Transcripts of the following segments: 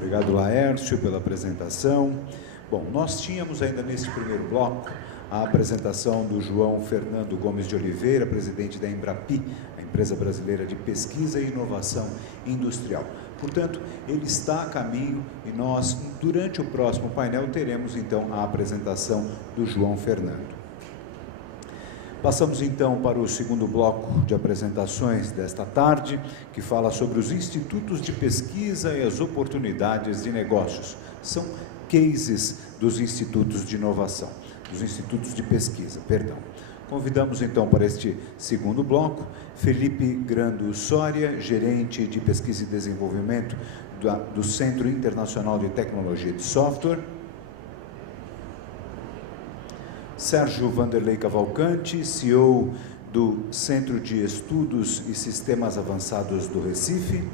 Obrigado, Laércio, pela apresentação. Bom, nós tínhamos ainda neste primeiro bloco a apresentação do João Fernando Gomes de Oliveira, presidente da Embrapi, a empresa brasileira de pesquisa e inovação industrial. Portanto, ele está a caminho e nós, durante o próximo painel, teremos então a apresentação do João Fernando. Passamos então para o segundo bloco de apresentações desta tarde, que fala sobre os institutos de pesquisa e as oportunidades de negócios. São cases dos institutos de inovação, dos institutos de pesquisa, perdão. Convidamos então para este segundo bloco Felipe Grando Soria, gerente de pesquisa e desenvolvimento do Centro Internacional de Tecnologia de Software. Sérgio Vanderlei Cavalcante, CEO do Centro de Estudos e Sistemas Avançados do Recife.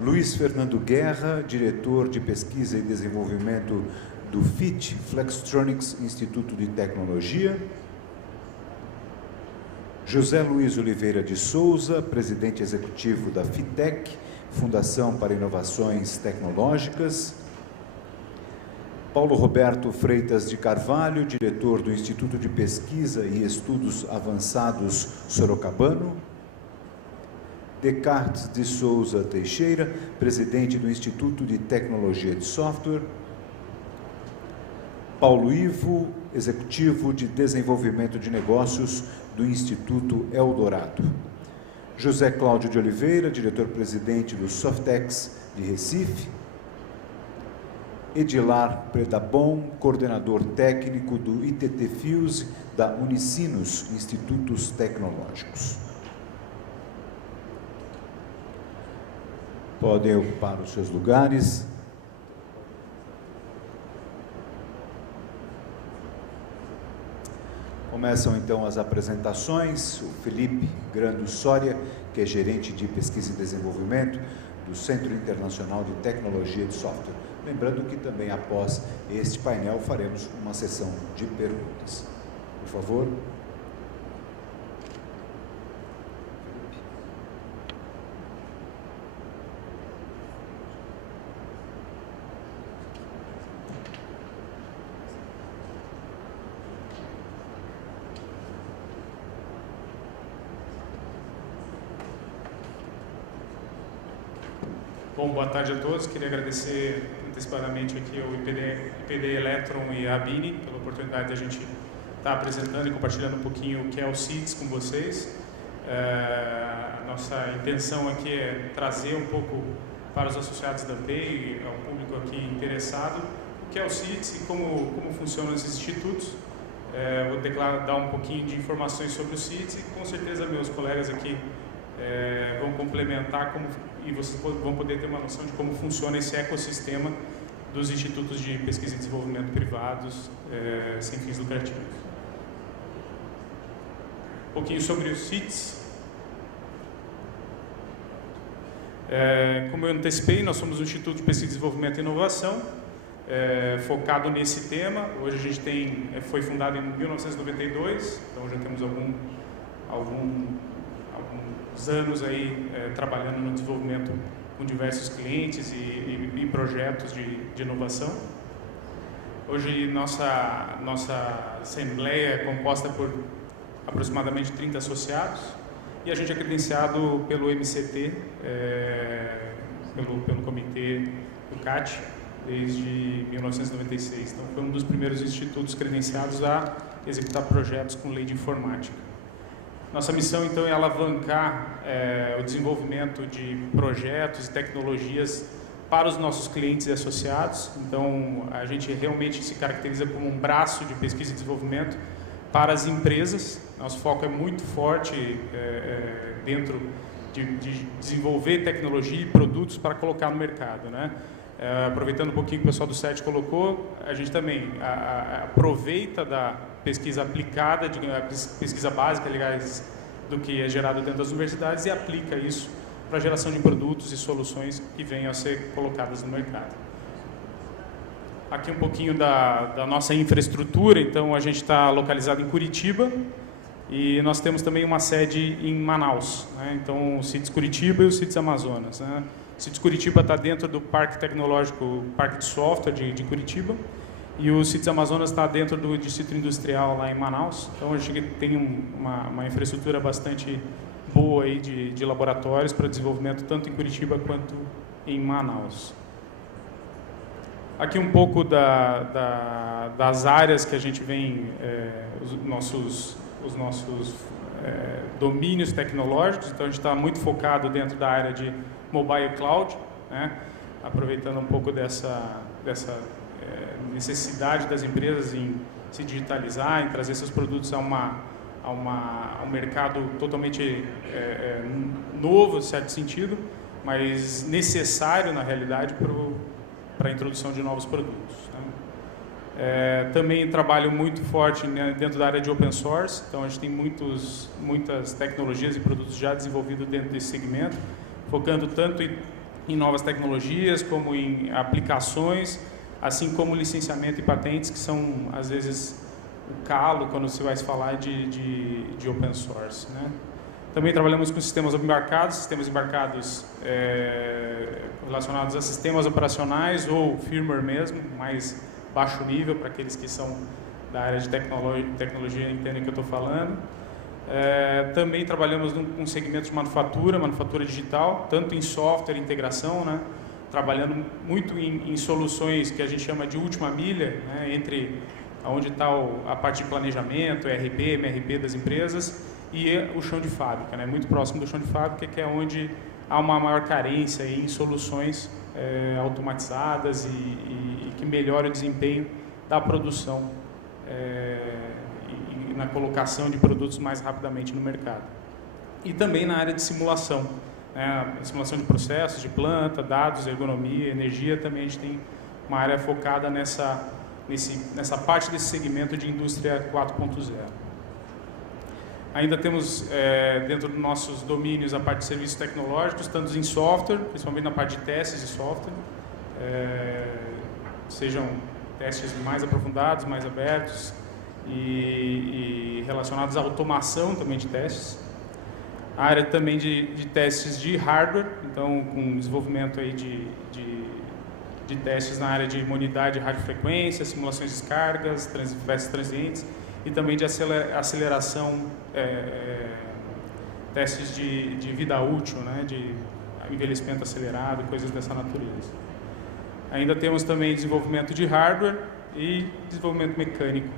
Luiz Fernando Guerra, diretor de pesquisa e desenvolvimento do FIT, Flextronics Instituto de Tecnologia. José Luiz Oliveira de Souza, presidente executivo da FITEC, Fundação para Inovações Tecnológicas. Paulo Roberto Freitas de Carvalho, diretor do Instituto de Pesquisa e Estudos Avançados Sorocabano. Descartes de Souza Teixeira, presidente do Instituto de Tecnologia de Software. Paulo Ivo, executivo de desenvolvimento de negócios do Instituto Eldorado. José Cláudio de Oliveira, diretor-presidente do Softex de Recife. Edilar Predabon, coordenador técnico do ITT Fuse da Unicinos, Institutos Tecnológicos. Podem ocupar os seus lugares. Começam então as apresentações. O Felipe Grando Soria, que é gerente de pesquisa e desenvolvimento do Centro Internacional de Tecnologia de Software. Lembrando que também após este painel faremos uma sessão de perguntas. Por favor. Bom, boa tarde a todos. Queria agradecer antecipadamente aqui ao IPD Electron e a Bini pela oportunidade de a gente estar apresentando e compartilhando um pouquinho o que é o CITES com vocês. A nossa intenção aqui é trazer um pouco para os associados da APEI e ao público aqui interessado o que é o CITES e como funcionam esses institutos. Vou dar um pouquinho de informações sobre o CITES e com certeza meus colegas aqui vão complementar e vocês vão poder ter uma noção de como funciona esse ecossistema dos institutos de pesquisa e desenvolvimento privados sem fins lucrativos. Um pouquinho sobre o CITES. Como eu antecipei, nós somos um Instituto de Pesquisa, Desenvolvimento e Inovação, focado nesse tema. Hoje a gente foi fundado em 1992, então já temos alguns anos aí trabalhando no desenvolvimento com diversos clientes e projetos de inovação. Hoje nossa assembleia é composta por aproximadamente 30 associados e a gente é credenciado pelo MCT, pelo comitê do CAT, desde 1996. Então foi um dos primeiros institutos credenciados a executar projetos com lei de informática. Nossa missão, então, é alavancar o desenvolvimento de projetos e tecnologias para os nossos clientes e associados. Então, a gente realmente se caracteriza como um braço de pesquisa e desenvolvimento para as empresas. Nosso foco é muito forte dentro de desenvolver tecnologia e produtos para colocar no mercado, né? Aproveitando um pouquinho que o pessoal do SET colocou, a gente também aproveita da pesquisa aplicada, pesquisa básica, aliás, do que é gerado dentro das universidades e aplica isso para a geração de produtos e soluções que venham a ser colocadas no mercado. Aqui um pouquinho da nossa infraestrutura. Então, a gente está localizado em Curitiba, E nós temos também uma sede em Manaus, né? Então, o CITES Curitiba e o CITES Amazonas, né? O CITES Curitiba está dentro do Parque Tecnológico, Parque de Software de Curitiba, e o CITES Amazonas está dentro do Distrito Industrial lá em Manaus. Então, a gente tem uma infraestrutura bastante boa aí de laboratórios para desenvolvimento tanto em Curitiba quanto em Manaus. Aqui um pouco das áreas que a gente vem, os nossos domínios tecnológicos. Então, a gente está muito focado dentro da área de mobile cloud, né? Aproveitando um pouco dessa necessidade das empresas em se digitalizar, em trazer seus produtos a um mercado totalmente novo, em certo sentido, mas necessário, na realidade, para a introdução de novos produtos, né? Também trabalho muito forte, né, dentro da área de open source. Então, a gente tem muitas tecnologias e produtos já desenvolvidos dentro desse segmento, focando tanto em novas tecnologias, como em aplicações, assim como licenciamento e patentes, que são, às vezes, o calo quando se vai falar de open source, né? Também trabalhamos com sistemas embarcados relacionados a sistemas operacionais ou firmware mesmo, mais baixo nível, para aqueles que são da área de tecnologia entendem o que eu estou falando. Também trabalhamos com segmento de manufatura digital, tanto em software, integração, né? Trabalhando muito em soluções que a gente chama de última milha, né? Entre onde está a parte de planejamento, ERP, MRP das empresas, e o chão de fábrica, né? Muito próximo do chão de fábrica, que é onde há uma maior carência em soluções automatizadas e que melhora o desempenho da produção e na colocação de produtos mais rapidamente no mercado. E também na área de simulação, né? Simulação de processos, de planta, dados, ergonomia, energia. Também a gente tem uma área focada nessa parte desse segmento de indústria 4.0. Ainda temos, dentro dos nossos domínios, a parte de serviços tecnológicos, tanto em software, principalmente na parte de testes de software, sejam testes mais aprofundados, mais abertos e relacionados à automação também de testes. A área também de testes de hardware, então com desenvolvimento aí de testes na área de imunidade, radiofrequência, simulações de descargas, testes transientes, e também de aceleração, testes de vida útil, né, de envelhecimento acelerado, coisas dessa natureza. Ainda temos também desenvolvimento de hardware e desenvolvimento mecânico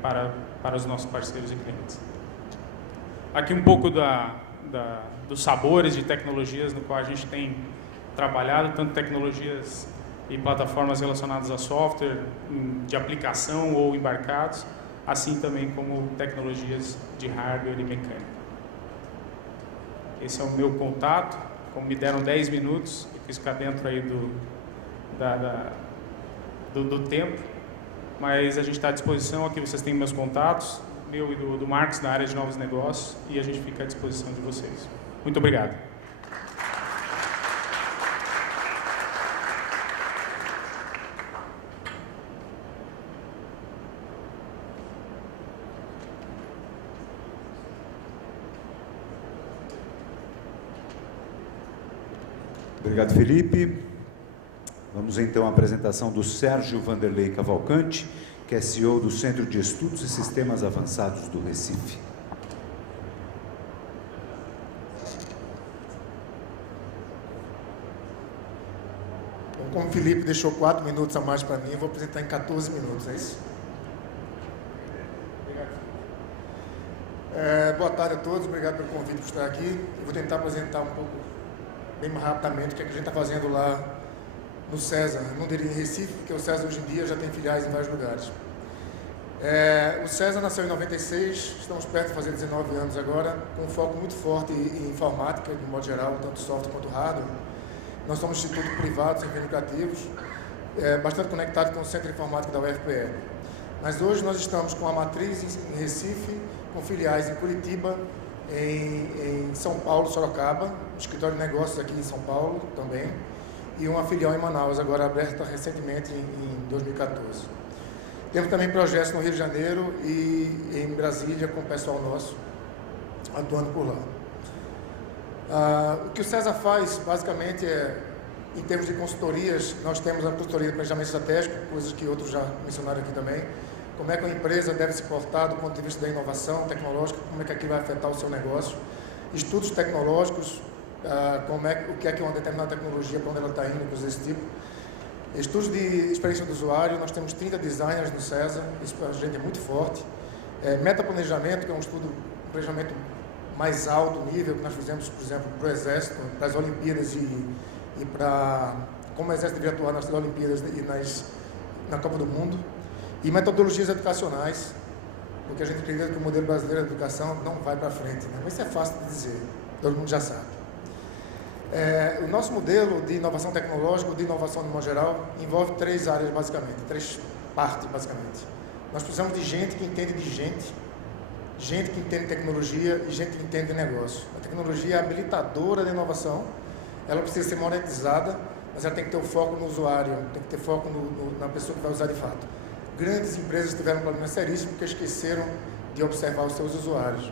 para os nossos parceiros e clientes. Aqui um pouco dos sabores de tecnologias no qual a gente tem trabalhado, tanto tecnologias e plataformas relacionadas a software, de aplicação ou embarcados, assim também como tecnologias de hardware e mecânica. Esse é o meu contato. Como me deram 10 minutos, eu quis ficar dentro aí do tempo, mas a gente está à disposição. Aqui vocês têm meus contatos, meu e do Marcos, na área de novos negócios, e a gente fica à disposição de vocês. Muito obrigado. Obrigado, Felipe. Vamos então à apresentação do Sérgio Vanderlei Cavalcante, que é CEO do Centro de Estudos e Sistemas Avançados do Recife. Bom, como o Felipe deixou 4 minutos a mais para mim, eu vou apresentar em 14 minutos, é isso? Obrigado. Boa tarde a todos, obrigado pelo convite por estar aqui. Eu vou tentar apresentar um pouco, bem mais rapidamente, o que a gente está fazendo lá no César. Eu não diria em Recife, porque o César hoje em dia já tem filiais em vários lugares. O César nasceu em 96, estamos perto de fazer 19 anos agora, com um foco muito forte em informática, de modo geral, tanto software quanto hardware. Nós somos um instituto privado, sem fins lucrativos, bastante conectado com o Centro de Informática da UFPE. Mas hoje nós estamos com a matriz em Recife, com filiais em Curitiba, em São Paulo, Sorocaba, um escritório de negócios aqui em São Paulo também, e uma filial em Manaus, agora aberta recentemente em 2014. Temos também projetos no Rio de Janeiro e em Brasília com o pessoal nosso atuando por lá. O que o César faz, basicamente, em termos de consultorias, nós temos a consultoria de planejamento estratégico, coisas que outros já mencionaram aqui também. Como é que uma empresa deve se portar do ponto de vista da inovação tecnológica, como é que aquilo vai afetar o seu negócio. Estudos tecnológicos, o que é uma determinada tecnologia, para onde ela está indo, coisas desse tipo. Estudos de experiência do usuário, nós temos 30 designers no César, isso para a gente é muito forte. Metaplanejamento, que é um planejamento mais alto nível, que nós fizemos, por exemplo, para o Exército, para as Olimpíadas e para como o Exército deveria atuar nas Olimpíadas e na Copa do Mundo. E metodologias educacionais, porque a gente acredita que o modelo brasileiro de educação não vai para frente, né? Mas isso é fácil de dizer, todo mundo já sabe. O nosso modelo de inovação tecnológica, de inovação de modo geral, envolve 3 áreas basicamente, 3 partes basicamente. Nós precisamos de gente que entende de gente que entende tecnologia e gente que entende de negócio. A tecnologia é habilitadora da inovação, ela precisa ser monetizada, mas ela tem que ter o foco no usuário, tem que ter foco na pessoa que vai usar de fato. Grandes empresas tiveram problemas seríssimos porque esqueceram de observar os seus usuários.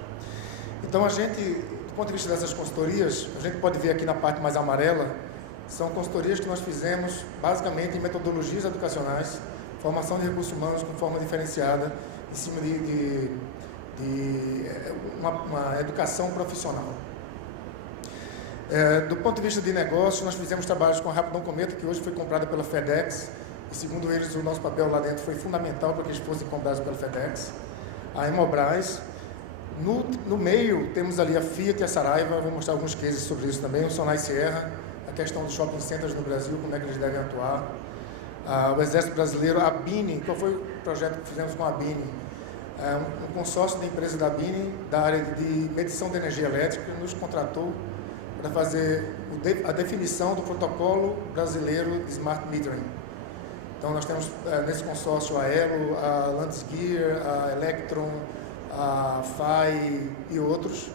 Então, a gente, do ponto de vista dessas consultorias, a gente pode ver aqui na parte mais amarela, são consultorias que nós fizemos basicamente em metodologias educacionais, formação de recursos humanos com forma diferenciada, em cima de uma educação profissional. Do ponto de vista de negócio, nós fizemos trabalhos com a Rapidão Cometa, que hoje foi comprada pela FedEx, e segundo eles, o nosso papel lá dentro foi fundamental para que eles fossem comprados pela FedEx. A Hemobras. No meio, temos ali a Fiat e a Saraiva, vou mostrar alguns cases sobre isso também, o Sonai Sierra, a questão dos shopping centers no Brasil, como é que eles devem atuar. O Exército Brasileiro, a BINI, qual foi o projeto que fizemos com a BINI? Um consórcio da empresa da BINI, da área de medição de energia elétrica, nos contratou para fazer a definição do protocolo brasileiro de Smart Metering. Então, nós temos nesse consórcio a Elo, a Landesgear, a Electron, a FAI e outros,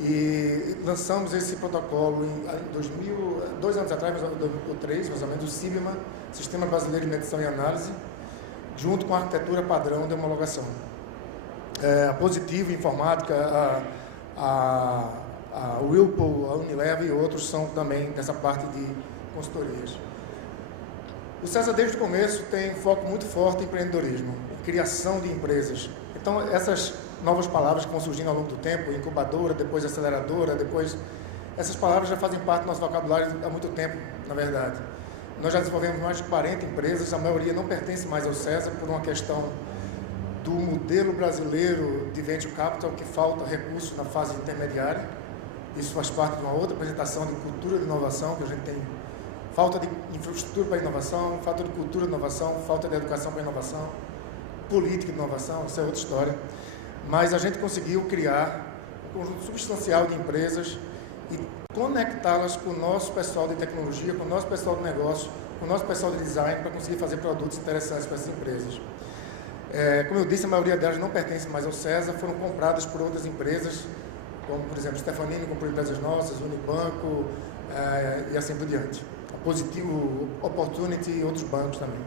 e lançamos esse protocolo em 2 anos atrás, ou 3, mais ou menos, o CIBMA, Sistema Brasileiro de Medição e Análise, junto com a arquitetura padrão de homologação. A Positivo Informática, a Whirlpool, a Unilever e outros são também dessa parte de consultorias. O César, desde o começo, tem um foco muito forte em empreendedorismo, em criação de empresas. Então, essas novas palavras que vão surgindo ao longo do tempo, incubadora, depois aceleradora, essas palavras já fazem parte do nosso vocabulário há muito tempo, na verdade. Nós já desenvolvemos mais de 40 empresas, a maioria não pertence mais ao César por uma questão do modelo brasileiro de venture capital, que falta recursos na fase intermediária. Isso faz parte de uma outra apresentação de cultura de inovação, que a gente tem falta de infraestrutura para inovação, falta de cultura de inovação, falta de educação para inovação, política de inovação, isso é outra história. Mas a gente conseguiu criar um conjunto substancial de empresas e conectá-las com o nosso pessoal de tecnologia, com o nosso pessoal de negócio, com o nosso pessoal de design, para conseguir fazer produtos interessantes para essas empresas. Como eu disse, a maioria delas não pertence mais ao César, foram compradas por outras empresas, como, por exemplo, Stefanini comprou empresas nossas, Unibanco e assim por diante. Positivo, Opportunity e outros bancos também.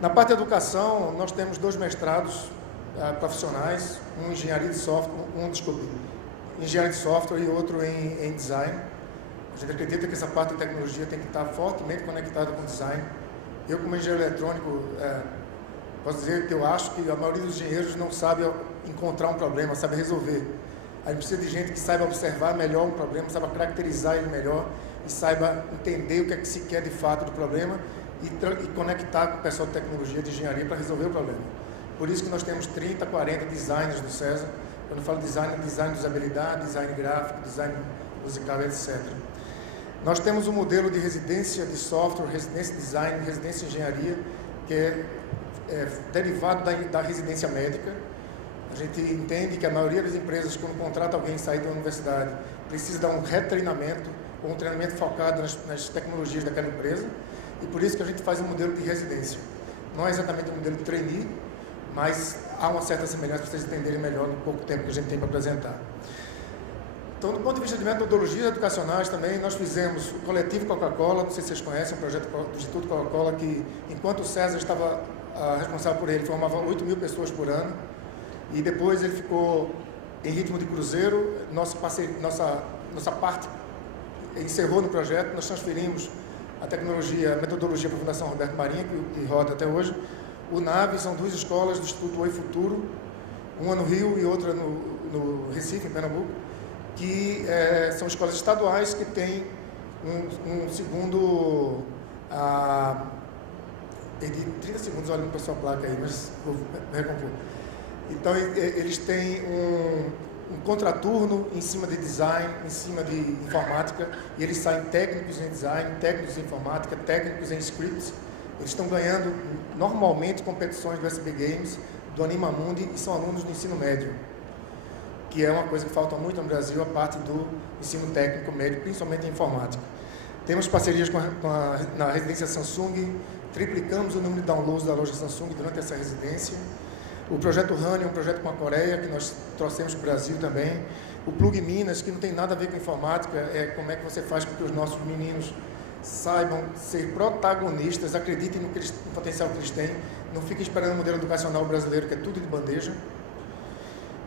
Na parte de educação, nós temos 2 mestrados profissionais, um em engenharia de software, engenharia de software e outro em design. A gente acredita que essa parte de tecnologia tem que estar fortemente conectada com o design. Eu, como engenheiro eletrônico, posso dizer que eu acho que a maioria dos engenheiros não sabe encontrar um problema, sabe resolver. A gente precisa de gente que saiba observar melhor um problema, saiba caracterizar ele melhor e saiba entender o que é que se quer de fato do problema e conectar com o pessoal de tecnologia, de engenharia para resolver o problema. Por isso que nós temos 30, 40 designers do César. Quando eu falo design, design de usabilidade, design gráfico, design musical, etc. Nós temos um modelo de residência de software, residência de design, residência de engenharia, que é derivado da residência médica. A gente entende que a maioria das empresas, quando contrata alguém sair da universidade, precisa dar um retreinamento, ou um treinamento focado nas tecnologias daquela empresa, e por isso que a gente faz um modelo de residência. Não é exatamente um modelo de trainee, mas há uma certa semelhança para vocês entenderem melhor no pouco tempo que a gente tem para apresentar. Então, do ponto de vista de metodologias educacionais também, nós fizemos o Coletivo Coca-Cola, não sei se vocês conhecem, um projeto do Instituto Coca-Cola, que enquanto o César estava responsável por ele, formava 8.000 pessoas por ano, e depois ele ficou em ritmo de cruzeiro. Nossa parte encerrou no projeto, nós transferimos a metodologia para a Fundação Roberto Marinho, que roda até hoje. O NAVE são 2 escolas do Instituto Oi Futuro, uma no Rio e outra no Recife, em Pernambuco, que são escolas estaduais que têm um segundo... perdi 30 segundos olhando para a sua placa aí, mas vou recompor. Então, eles têm um contraturno em cima de design, em cima de informática, e eles saem técnicos em design, técnicos em informática, técnicos em scripts. Eles estão ganhando, normalmente, competições do SB Games, do Animamundi, e são alunos do ensino médio, que é uma coisa que falta muito no Brasil, a parte do ensino técnico médio, principalmente em informática. Temos parcerias na residência Samsung, triplicamos o número de downloads da loja Samsung durante essa residência. O projeto Honey é um projeto com a Coreia, que nós trouxemos para o Brasil também. O Plug Minas, que não tem nada a ver com informática, é como é que você faz com que os nossos meninos saibam ser protagonistas, acreditem no potencial que eles têm, não fiquem esperando o modelo educacional brasileiro, que é tudo de bandeja.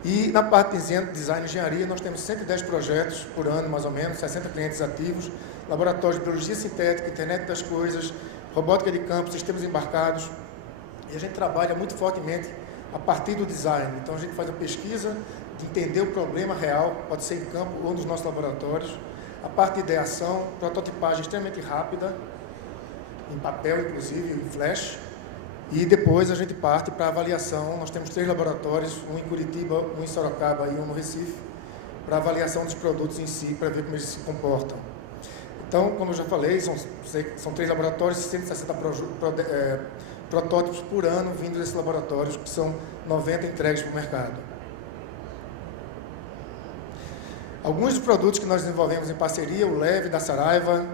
E na parte de design e engenharia, nós temos 110 projetos por ano, mais ou menos, 60 clientes ativos, laboratórios de biologia sintética, internet das coisas, robótica de campo, sistemas embarcados. E a gente trabalha muito fortemente a partir do design. Então, a gente faz a pesquisa de entender o problema real, pode ser em campo ou nos nossos laboratórios. A parte de ideação, prototipagem extremamente rápida, em papel, inclusive, em flash. E depois a gente parte para a avaliação. Nós temos 3 laboratórios, um em Curitiba, um em Sorocaba e um no Recife, para avaliação dos produtos em si, para ver como eles se comportam. Então, como eu já falei, são 3 laboratórios, 160 protótipos por ano vindo desses laboratórios, que são 90 entregues para o mercado. Alguns dos produtos que nós desenvolvemos em parceria, o Leve da Saraiva,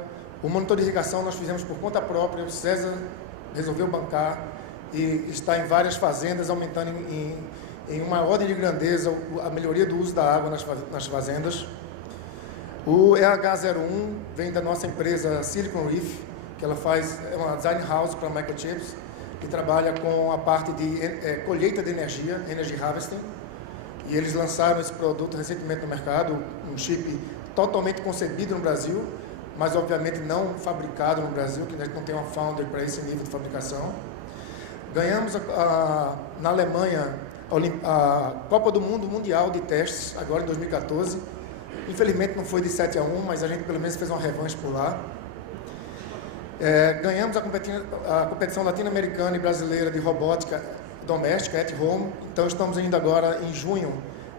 o monitor de irrigação nós fizemos por conta própria, o César resolveu bancar e está em várias fazendas, aumentando em uma ordem de grandeza a melhoria do uso da água nas fazendas. O EH01 vem da nossa empresa Silicon Reef, que ela é uma design house para microchips, que trabalha com a parte de colheita de energia, Energy Harvesting, e eles lançaram esse produto recentemente no mercado, um chip totalmente concebido no Brasil, mas obviamente não fabricado no Brasil, que a gente não tem uma founder para esse nível de fabricação. Ganhamos na Alemanha a Copa do Mundo Mundial de Testes, agora em 2014. Infelizmente não foi de 7-1, mas a gente pelo menos fez uma revanche por lá. Ganhamos a competição latino-americana e brasileira de robótica doméstica, at home. Então estamos indo agora, em junho,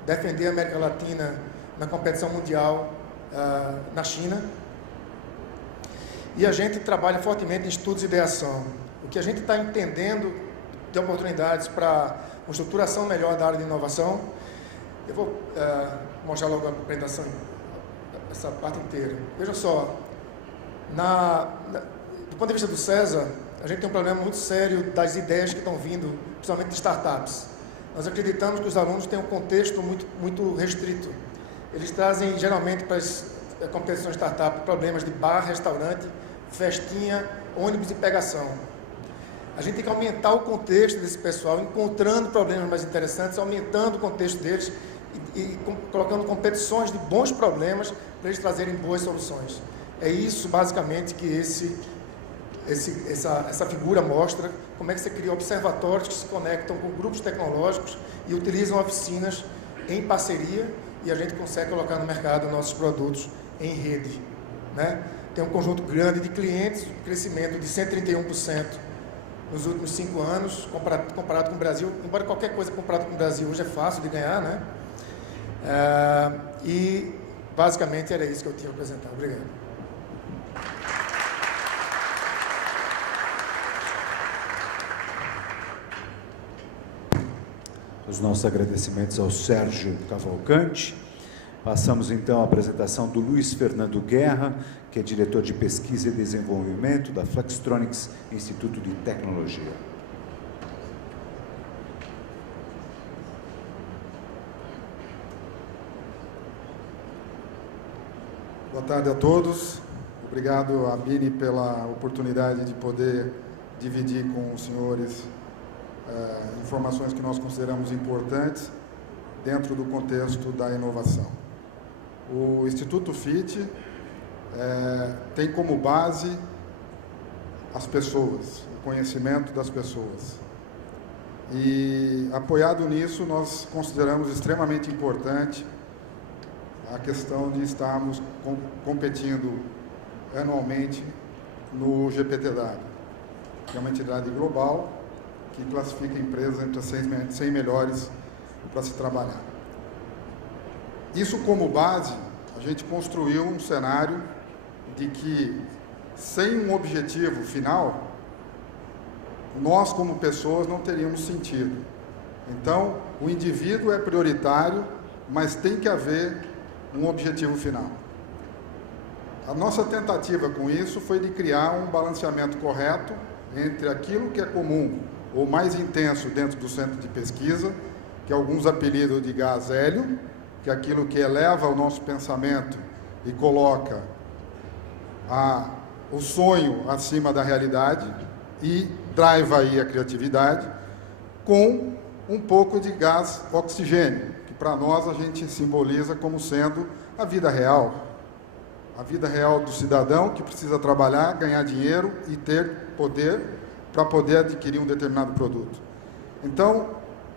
defender a América Latina na competição mundial na China. E a gente trabalha fortemente em estudos e ideação. O que a gente está entendendo de oportunidades para uma estruturação melhor da área de inovação. Eu vou mostrar logo a apresentação, essa parte inteira. Veja só, do ponto de vista do César, a gente tem um problema muito sério das ideias que estão vindo, principalmente de startups. Nós acreditamos que os alunos têm um contexto muito restrito. Eles trazem, geralmente, para as competições de startup, problemas de bar, restaurante, festinha, ônibus e pegação. A gente tem que aumentar o contexto desse pessoal, encontrando problemas mais interessantes, aumentando o contexto deles e colocando competições de bons problemas para eles trazerem boas soluções. É isso, basicamente, que essa figura mostra, como é que você cria observatórios que se conectam com grupos tecnológicos e utilizam oficinas em parceria, e a gente consegue colocar no mercado nossos produtos em rede, né? Tem um conjunto grande de clientes, um crescimento de 131% nos últimos 5 anos, comparado com o Brasil, embora qualquer coisa comparada com o Brasil hoje é fácil de ganhar, né? E basicamente era isso que eu tinha a apresentar. Obrigado. Os nossos agradecimentos ao Sérgio Cavalcante. Passamos então à apresentação do Luiz Fernando Guerra, que é diretor de pesquisa e desenvolvimento da Flextronics Instituto de Tecnologia. Boa tarde a todos. Obrigado, Abini, pela oportunidade de poder dividir com os senhores informações que nós consideramos importantes dentro do contexto da inovação. O Instituto FIT tem como base as pessoas, o conhecimento das pessoas. E, apoiado nisso, nós consideramos extremamente importante a questão de estarmos competindo anualmente no GPTW, que é uma entidade global que classifica empresas entre as 100 melhores para se trabalhar. Isso como base, a gente construiu um cenário de que, sem um objetivo final, nós como pessoas não teríamos sentido. Então, o indivíduo é prioritário, mas tem que haver um objetivo final. A nossa tentativa com isso foi de criar um balanceamento correto entre aquilo que é comum ou mais intenso dentro do centro de pesquisa, que alguns apelidam de gás hélio, que é aquilo que eleva o nosso pensamento e coloca o sonho acima da realidade e drive aí a criatividade, com um pouco de gás oxigênio, que para nós a gente simboliza como sendo a vida real do cidadão que precisa trabalhar, ganhar dinheiro e ter poder para poder adquirir um determinado produto. Então,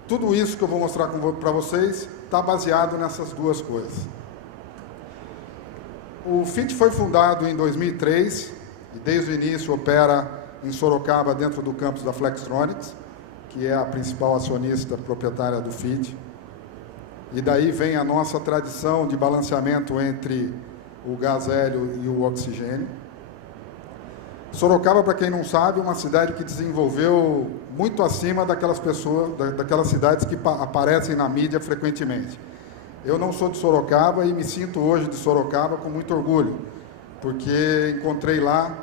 tudo isso que eu vou mostrar para vocês está baseado nessas duas coisas. O FIT foi fundado em 2003 e desde o início opera em Sorocaba, dentro do campus da Flextronics, que é a principal acionista proprietária do FIT. E daí vem a nossa tradição de balanceamento entre o gás hélio e o oxigênio. Sorocaba, para quem não sabe, é uma cidade que desenvolveu muito acima daquelas cidades que aparecem na mídia frequentemente. Eu não sou de Sorocaba e me sinto hoje de Sorocaba com muito orgulho, porque encontrei lá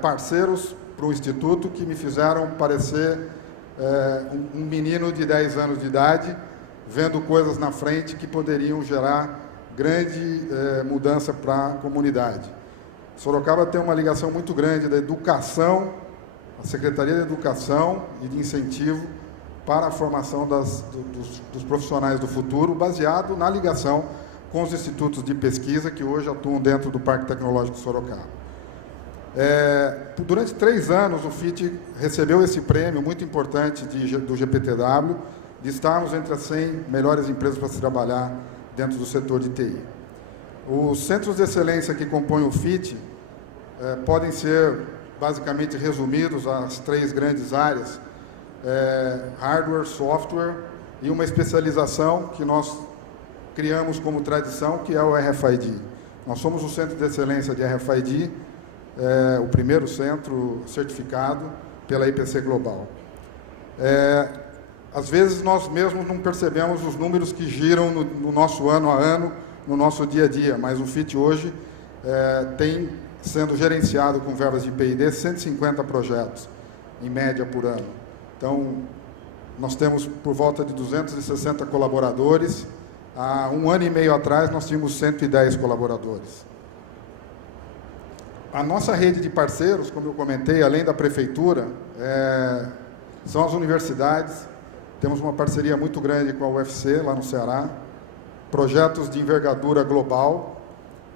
parceiros para o Instituto que me fizeram parecer um menino de 10 anos de idade, vendo coisas na frente que poderiam gerar grande mudança para a comunidade. Sorocaba tem uma ligação muito grande da educação, a Secretaria de Educação e de Incentivo para a formação dos profissionais do futuro, baseado na ligação com os institutos de pesquisa que hoje atuam dentro do Parque Tecnológico de Sorocaba. Durante 3 anos, o FIT recebeu esse prêmio muito importante do GPTW, de estarmos entre as 100 melhores empresas para se trabalhar dentro do setor de TI. Os centros de excelência que compõem o FIT podem ser basicamente resumidos às 3 grandes áreas: hardware, software e uma especialização que nós criamos como tradição, que é o RFID. Nós somos o centro de excelência de RFID, o primeiro centro certificado pela IPC Global. Às vezes nós mesmos não percebemos os números que giram no nosso ano a ano, no nosso dia a dia, mas o FIT hoje tem sendo gerenciado com verbas de P&D 150 projetos, em média, por ano. Então, nós temos por volta de 260 colaboradores. Há 1 ano e meio atrás, nós tínhamos 110 colaboradores. A nossa rede de parceiros, como eu comentei, além da prefeitura, são as universidades. Temos uma parceria muito grande com a UFC, lá no Ceará, projetos de envergadura global.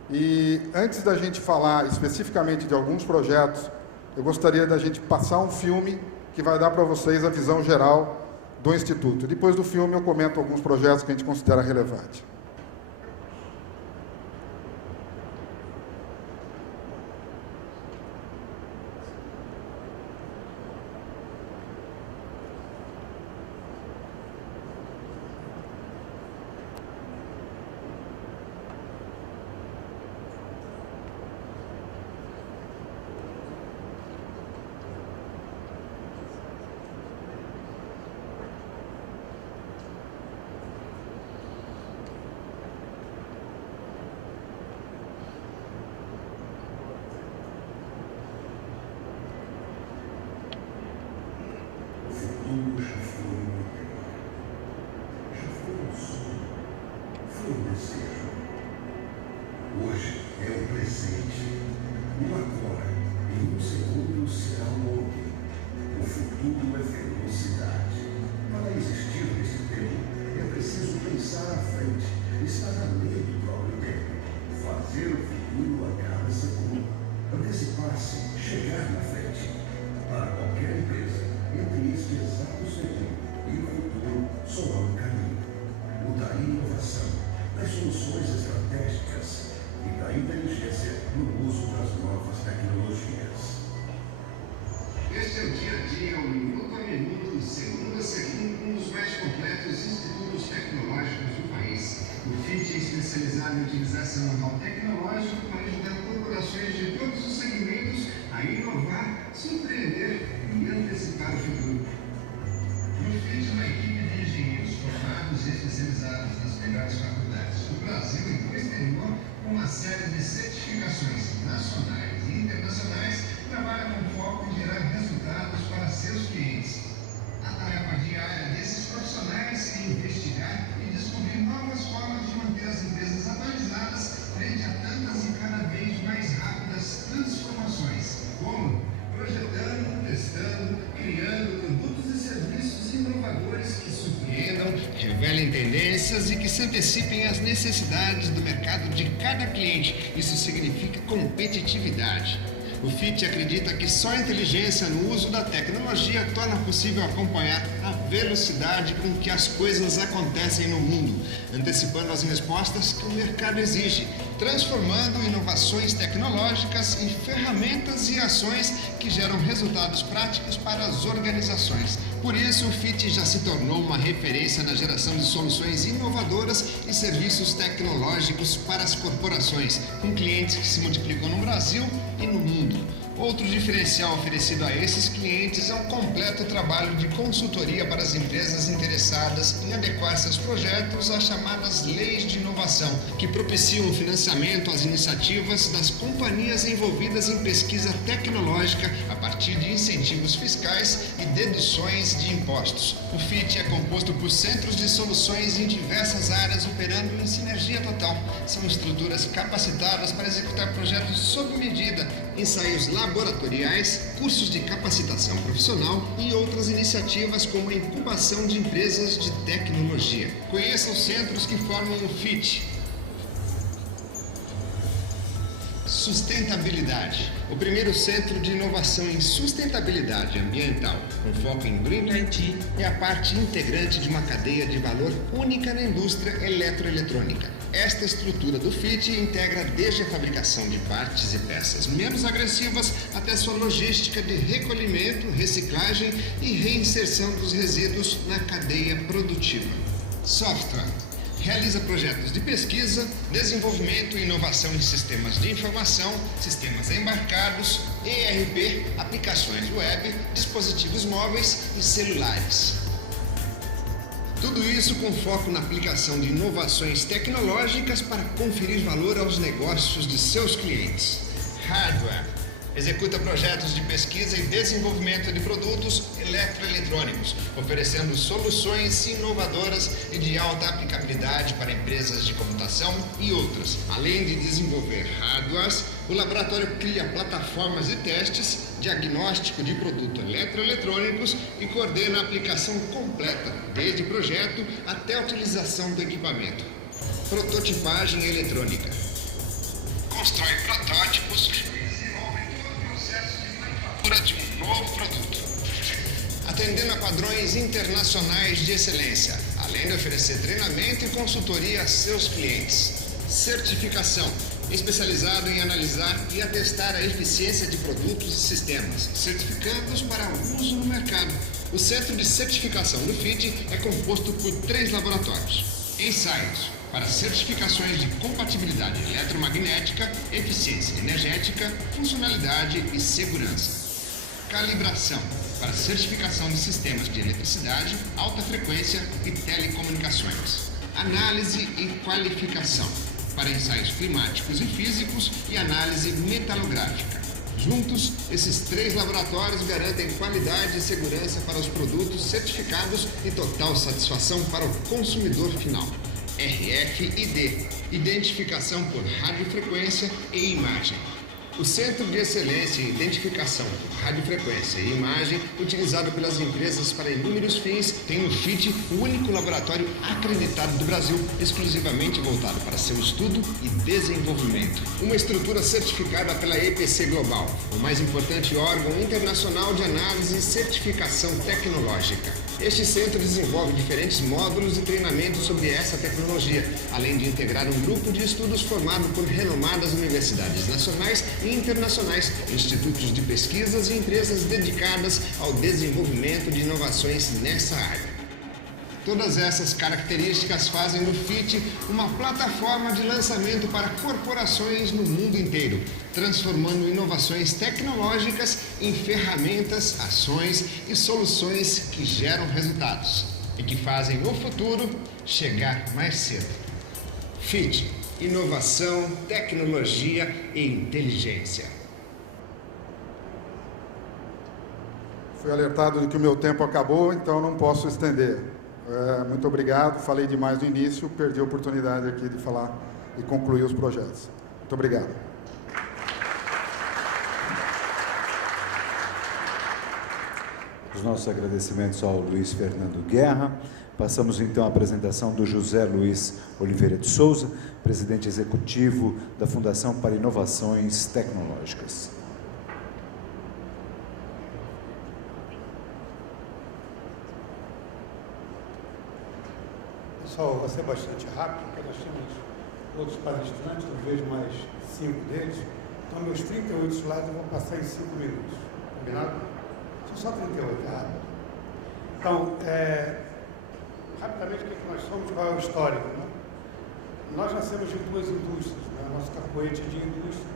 E antes da gente falar especificamente de alguns projetos, eu gostaria da gente passar um filme que vai dar para vocês a visão geral do Instituto. Depois do filme eu comento alguns projetos que a gente considera relevantes. antecipar-se, chegar na frente. Para qualquer empresa, entre este exato segundo e o futuro, só há um caminho. O da inovação, das soluções estratégicas e da inteligência no uso das novas tecnologias. Este é o dia a dia, o minuto a minuto, segundo a segundo, um dos mais completos institutos tecnológicos do país. O FIT é especializado em utilizar seu know-how tecnológico para ajudar corporações de todos os segmentos a inovar, surpreender e antecipar o futuro. No FIT, uma equipe de engenheiros formados e especializados nas melhores faculdades do Brasil e do exterior, com uma série de certificações nacionais e internacionais, trabalha com foco em gerar resultados para seus clientes. A tarefa diária desses profissionais é investigar e descobrir novas formas de manter as empresas atualizadas frente a tantas e cada vez mais rápidas transformações, como projetando, testando, criando produtos e serviços inovadores que surpreendam, revelem tendências e que se antecipem às necessidades do mercado de cada cliente. Isso significa competitividade. O FIT acredita que só a inteligência no uso da tecnologia torna possível acompanhar a velocidade com que as coisas acontecem no mundo, antecipando as respostas que o mercado exige, transformando inovações tecnológicas em ferramentas e ações que geram resultados práticos para as organizações. Por isso, o FIT já se tornou uma referência na geração de soluções inovadoras e serviços tecnológicos para as corporações, com clientes que se multiplicam no Brasil e no mundo. Outro diferencial oferecido a esses clientes é um completo trabalho de consultoria para as empresas interessadas em adequar seus projetos às chamadas leis de inovação, que propiciam o financiamento às iniciativas das companhias envolvidas em pesquisa tecnológica a partir de incentivos fiscais e deduções de impostos. O FIT é composto por centros de soluções em diversas áreas operando em sinergia total. São estruturas capacitadas para executar projetos sob medida, ensaios laboratoriais, cursos de capacitação profissional e outras iniciativas como a incubação de empresas de tecnologia. Conheça os centros que formam o FIT. Sustentabilidade. O primeiro centro de inovação em sustentabilidade ambiental, com foco em Green IT, é a parte integrante de uma cadeia de valor única na indústria eletroeletrônica. Esta estrutura do FIT integra desde a fabricação de partes e peças menos agressivas até sua logística de recolhimento, reciclagem e reinserção dos resíduos na cadeia produtiva. Software. Realiza projetos de pesquisa, desenvolvimento e inovação em sistemas de informação, sistemas embarcados, ERP, aplicações web, dispositivos móveis e celulares. Tudo isso com foco na aplicação de inovações tecnológicas para conferir valor aos negócios de seus clientes. Hardware. Executa projetos de pesquisa e desenvolvimento de produtos eletroeletrônicos, oferecendo soluções inovadoras e de alta aplicabilidade para empresas de computação e outras. Além de desenvolver hardwares, o laboratório cria plataformas de testes, diagnóstico de produtos eletroeletrônicos e coordena a aplicação completa, desde projeto até a utilização do equipamento. Prototipagem eletrônica. Constrói protótipos de um novo produto, atendendo a padrões internacionais de excelência, além de oferecer treinamento e consultoria a seus clientes. Certificação, especializado em analisar e atestar a eficiência de produtos e sistemas, certificando-os para uso no mercado. O Centro de Certificação do FIT é composto por 3 laboratórios. Ensaios, para certificações de compatibilidade eletromagnética, eficiência energética, funcionalidade e segurança. Calibração, para certificação de sistemas de eletricidade, alta frequência e telecomunicações. Análise e qualificação, para ensaios climáticos e físicos e análise metalográfica. Juntos, esses 3 laboratórios garantem qualidade e segurança para os produtos certificados e total satisfação para o consumidor final. RFID, identificação por radiofrequência e imagem. O Centro de Excelência em Identificação por Radiofrequência e Imagem, utilizado pelas empresas para inúmeros fins, tem no FIT o único laboratório acreditado do Brasil, exclusivamente voltado para seu estudo e desenvolvimento. Uma estrutura certificada pela EPC Global, o mais importante órgão internacional de análise e certificação tecnológica. Este centro desenvolve diferentes módulos de treinamento sobre essa tecnologia, além de integrar um grupo de estudos formado por renomadas universidades nacionais e internacionais, institutos de pesquisas e empresas dedicadas ao desenvolvimento de inovações nessa área. Todas essas características fazem do FIT uma plataforma de lançamento para corporações no mundo inteiro, transformando inovações tecnológicas em ferramentas, ações e soluções que geram resultados e que fazem o futuro chegar mais cedo. FIT, inovação, tecnologia e inteligência. Fui alertado de que o meu tempo acabou, então não posso estender. Muito obrigado, falei demais no início, perdi a oportunidade aqui de falar e concluir os projetos. Muito obrigado. Os nossos agradecimentos ao Luiz Fernando Guerra. Passamos então à apresentação do José Luiz Oliveira de Souza, presidente executivo da Fundação para Inovações Tecnológicas. Pessoal, vai ser bastante rápido, porque nós temos outros palestrantes, eu vejo mais 5 deles. Então, meus 38 slides eu vou passar em 5 minutos. Combinado? São só 38, é rápido. Então, rapidamente, o que nós somos, qual é o histórico, né? Nós nascemos de 2 indústrias, né? Nosso capoete de indústria.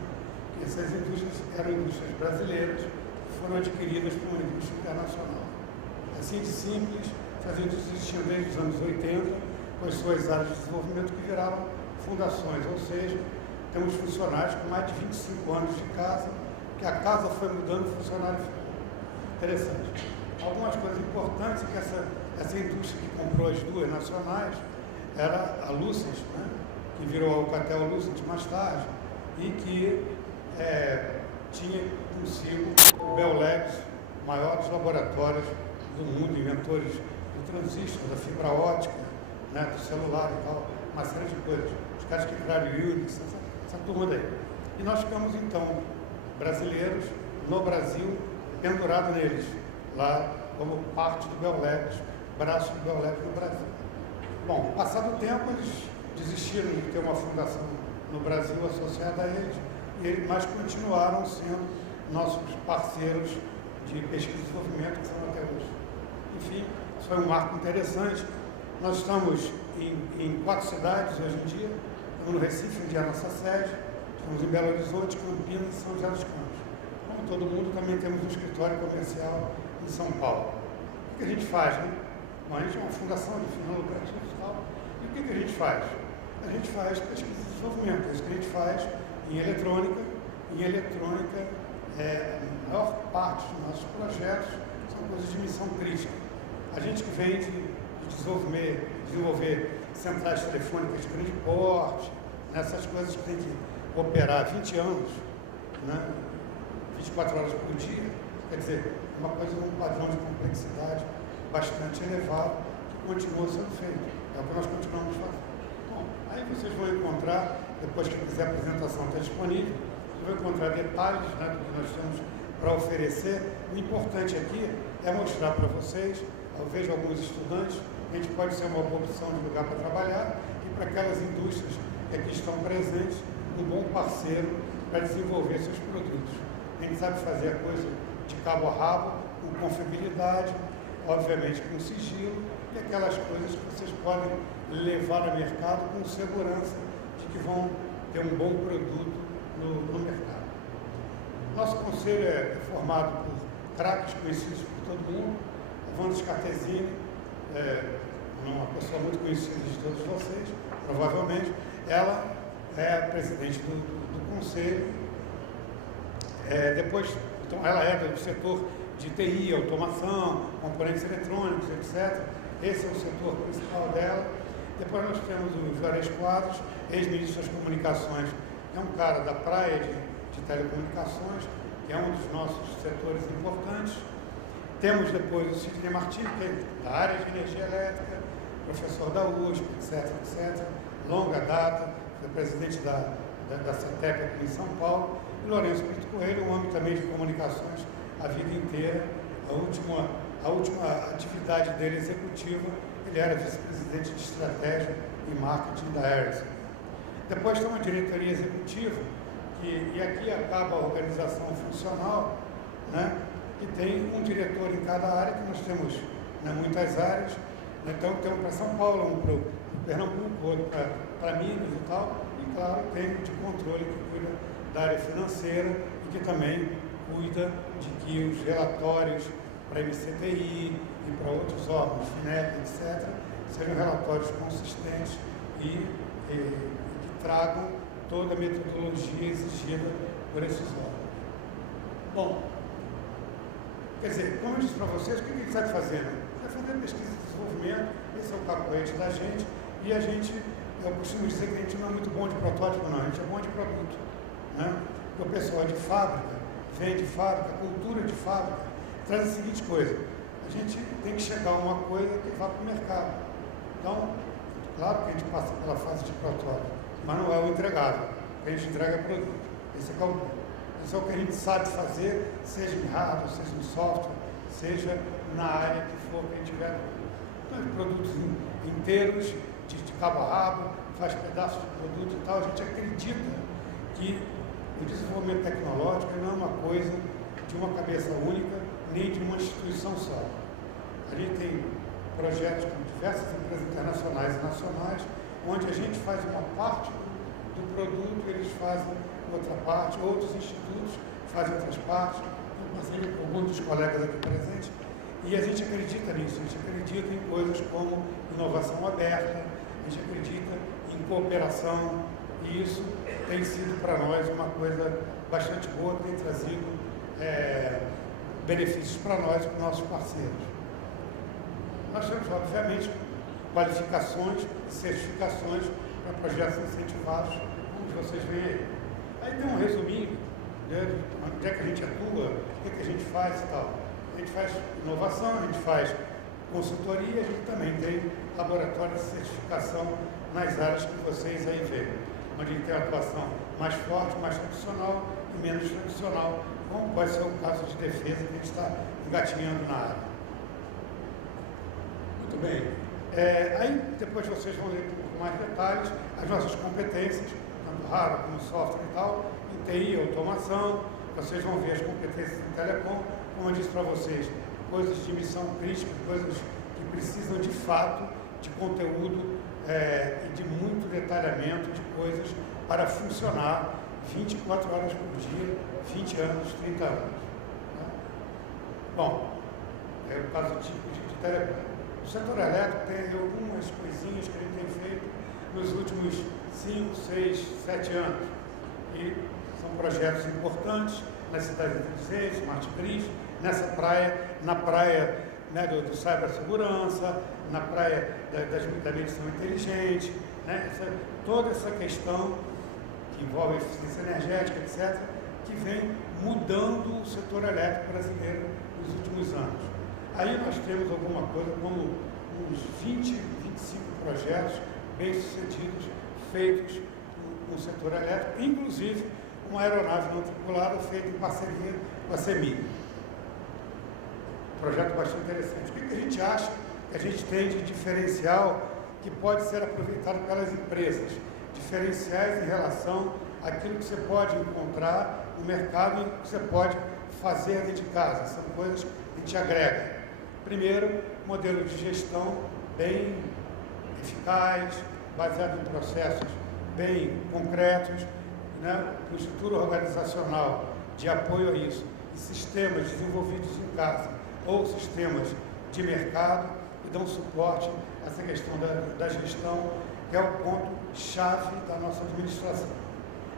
Essas indústrias eram indústrias brasileiras, que foram adquiridas por uma indústria internacional. Assim de simples, essas indústrias existiam desde os anos 80, com as suas áreas de desenvolvimento que viraram fundações, ou seja, temos funcionários com mais de 25 anos de casa, que a casa foi mudando, o funcionário ficou. Interessante. Algumas coisas importantes é que essa indústria que comprou as 2 nacionais era a Lucent, né, que virou a Alcatel Lucent mais tarde, e que tinha consigo o Bell Labs, maiores laboratórios do mundo, inventores do transistor, da fibra ótica, né, do celular e tal, uma série de coisas. Os caras que criaram o Unix, essa turma daí. E nós ficamos, então, brasileiros, no Brasil, pendurados neles, lá como parte do Bell Labs, braço do Bell Labs no Brasil. Bom, passado o tempo, eles desistiram de ter uma fundação no Brasil associada a eles, mas continuaram sendo nossos parceiros de pesquisa e desenvolvimento, que são até hoje. Enfim, isso foi um marco interessante. Nós estamos em 4 cidades hoje em dia. Estamos no Recife, onde é a nossa sede. Estamos em Belo Horizonte, Campinas e São José dos Campos. Como todo mundo, também temos um escritório comercial em São Paulo. O que a gente faz, né? Bom, a gente é uma fundação de fins não lucrativos e tal. E o que a gente faz? A gente faz pesquisa e desenvolvimento. É isso que a gente faz em eletrônica. Em eletrônica, a maior parte dos nossos projetos são coisas de missão crítica. A gente que vem de desenvolver centrais telefônicas de grande porte, nessas coisas que tem que operar 20 anos, né, 24 horas por dia, quer dizer, uma coisa num padrão de complexidade bastante elevado que continua sendo feito. É o que nós continuamos fazendo. Bom, aí vocês vão encontrar, depois que quiser a apresentação está disponível, vocês vão encontrar detalhes, né, do que nós temos para oferecer. O importante aqui é mostrar para vocês, eu vejo alguns estudantes, a gente pode ser uma boa opção de lugar para trabalhar e para aquelas indústrias que aqui estão presentes, um bom parceiro para desenvolver seus produtos. A gente sabe fazer a coisa de cabo a rabo, com confiabilidade, obviamente com sigilo, e aquelas coisas que vocês podem levar ao mercado com segurança de que vão ter um bom produto no mercado. Nosso conselho é formado por craques conhecidos por todo mundo. A Wanda Scartesini, uma pessoa muito conhecida de todos vocês, provavelmente. Ela é a presidente do conselho. Então, ela é do setor de TI, automação, componentes eletrônicos, etc. Esse é o setor principal dela. Depois nós temos o Juarez Quadros, ex-ministro das Comunicações. É um cara da praia de telecomunicações, que é um dos nossos setores importantes. Temos depois o Sidney Martins, que é da área de energia elétrica, professor da USP, etc. Longa data, foi presidente da CETEP aqui em São Paulo. E Lourenço Brito Coelho, um homem também de comunicações a vida inteira. A última atividade dele executiva, ele era vice-presidente de estratégia e marketing da Ericsson. Depois tem uma diretoria executiva, e aqui acaba a organização funcional, né? E tem um diretor em cada área, que nós temos, né, muitas áreas. Então, tem um para São Paulo, um para o Pernambuco, outro para Minas e tal. E, claro, tem de controle que cuida da área financeira e que também cuida de que os relatórios para a MCTI e para outros órgãos, FINEP, etc., sejam relatórios consistentes e que tragam toda a metodologia exigida por esses órgãos. Bom, quer dizer, como eu disse para vocês, o que a gente está fazendo? Está fazendo pesquisa e desenvolvimento, esse é o capoete da gente, e a gente, eu costumo dizer que a gente não é muito bom de protótipo, não, a gente é bom de produto, né? Porque o pessoal de fábrica, vem de fábrica, cultura de fábrica, traz a seguinte coisa: a gente tem que chegar a uma coisa que vá para o mercado. Então, claro que a gente passa pela fase de protótipo, mas não é o entregável, a gente entrega produto. Esse é o que a gente sabe fazer, seja em hardware, seja em software, seja na área que for que a gente tiver. Então, produtos inteiros, de cabo a rabo, faz pedaços de produto e tal. A gente acredita que o desenvolvimento tecnológico não é uma coisa de uma cabeça única, nem de uma instituição só. A gente tem projetos com diversas empresas internacionais e nacionais, onde a gente faz uma parte do produto, eles fazem outra parte, outros institutos fazem outras partes, com alguns dos colegas aqui presentes, e a gente acredita nisso, a gente acredita em coisas como inovação aberta, a gente acredita em cooperação, e isso tem sido para nós uma coisa bastante boa, tem trazido benefícios para nós e para os nossos parceiros. Nós temos, obviamente, qualificações e certificações para projetos incentivados, como vocês veem aí. Aí tem um resuminho, né, de onde é que a gente atua, o que a gente faz e tal. A gente faz inovação, a gente faz consultoria, a gente também tem laboratório de certificação nas áreas que vocês aí veem, onde a gente tem uma atuação mais forte, mais tradicional e menos tradicional, como pode ser o caso de defesa que a gente está engatinhando na área. Muito bem. Aí depois vocês vão ler com mais detalhes as nossas competências, tanto hardware como software e tal, em TI, automação. Vocês vão ver as competências em telecom, como eu disse para vocês, coisas de missão crítica, coisas que precisam de fato de conteúdo e de muito detalhamento de coisas para funcionar 24 horas por dia, 20 anos, 30 anos. Né? Bom, é o caso típico de telecom. O setor elétrico tem algumas coisinhas que a gente tem feito nos últimos 5, 6, 7 anos. E são projetos importantes nas cidades inteligentes, Smart Grid, nessa praia, na praia, né, do cibersegurança, na praia da medição inteligente, né, toda essa questão que envolve eficiência energética, etc., que vem mudando o setor elétrico brasileiro nos últimos anos. Aí nós temos alguma coisa como uns 20, 25 projetos bem-sucedidos, feitos no setor elétrico, inclusive uma aeronave não tripulada feita em parceria com a CEMIG. Projeto bastante interessante. O que a gente acha que a gente tem de diferencial que pode ser aproveitado pelas empresas? Diferenciais em relação àquilo que você pode encontrar no mercado e que você pode fazer dentro de casa. São coisas que a gente agrega. Primeiro, modelo de gestão bem eficaz, baseado em processos bem concretos, né? Uma estrutura organizacional de apoio a isso, e sistemas desenvolvidos em casa ou sistemas de mercado que dão suporte a essa questão da gestão, que é o ponto-chave da nossa administração.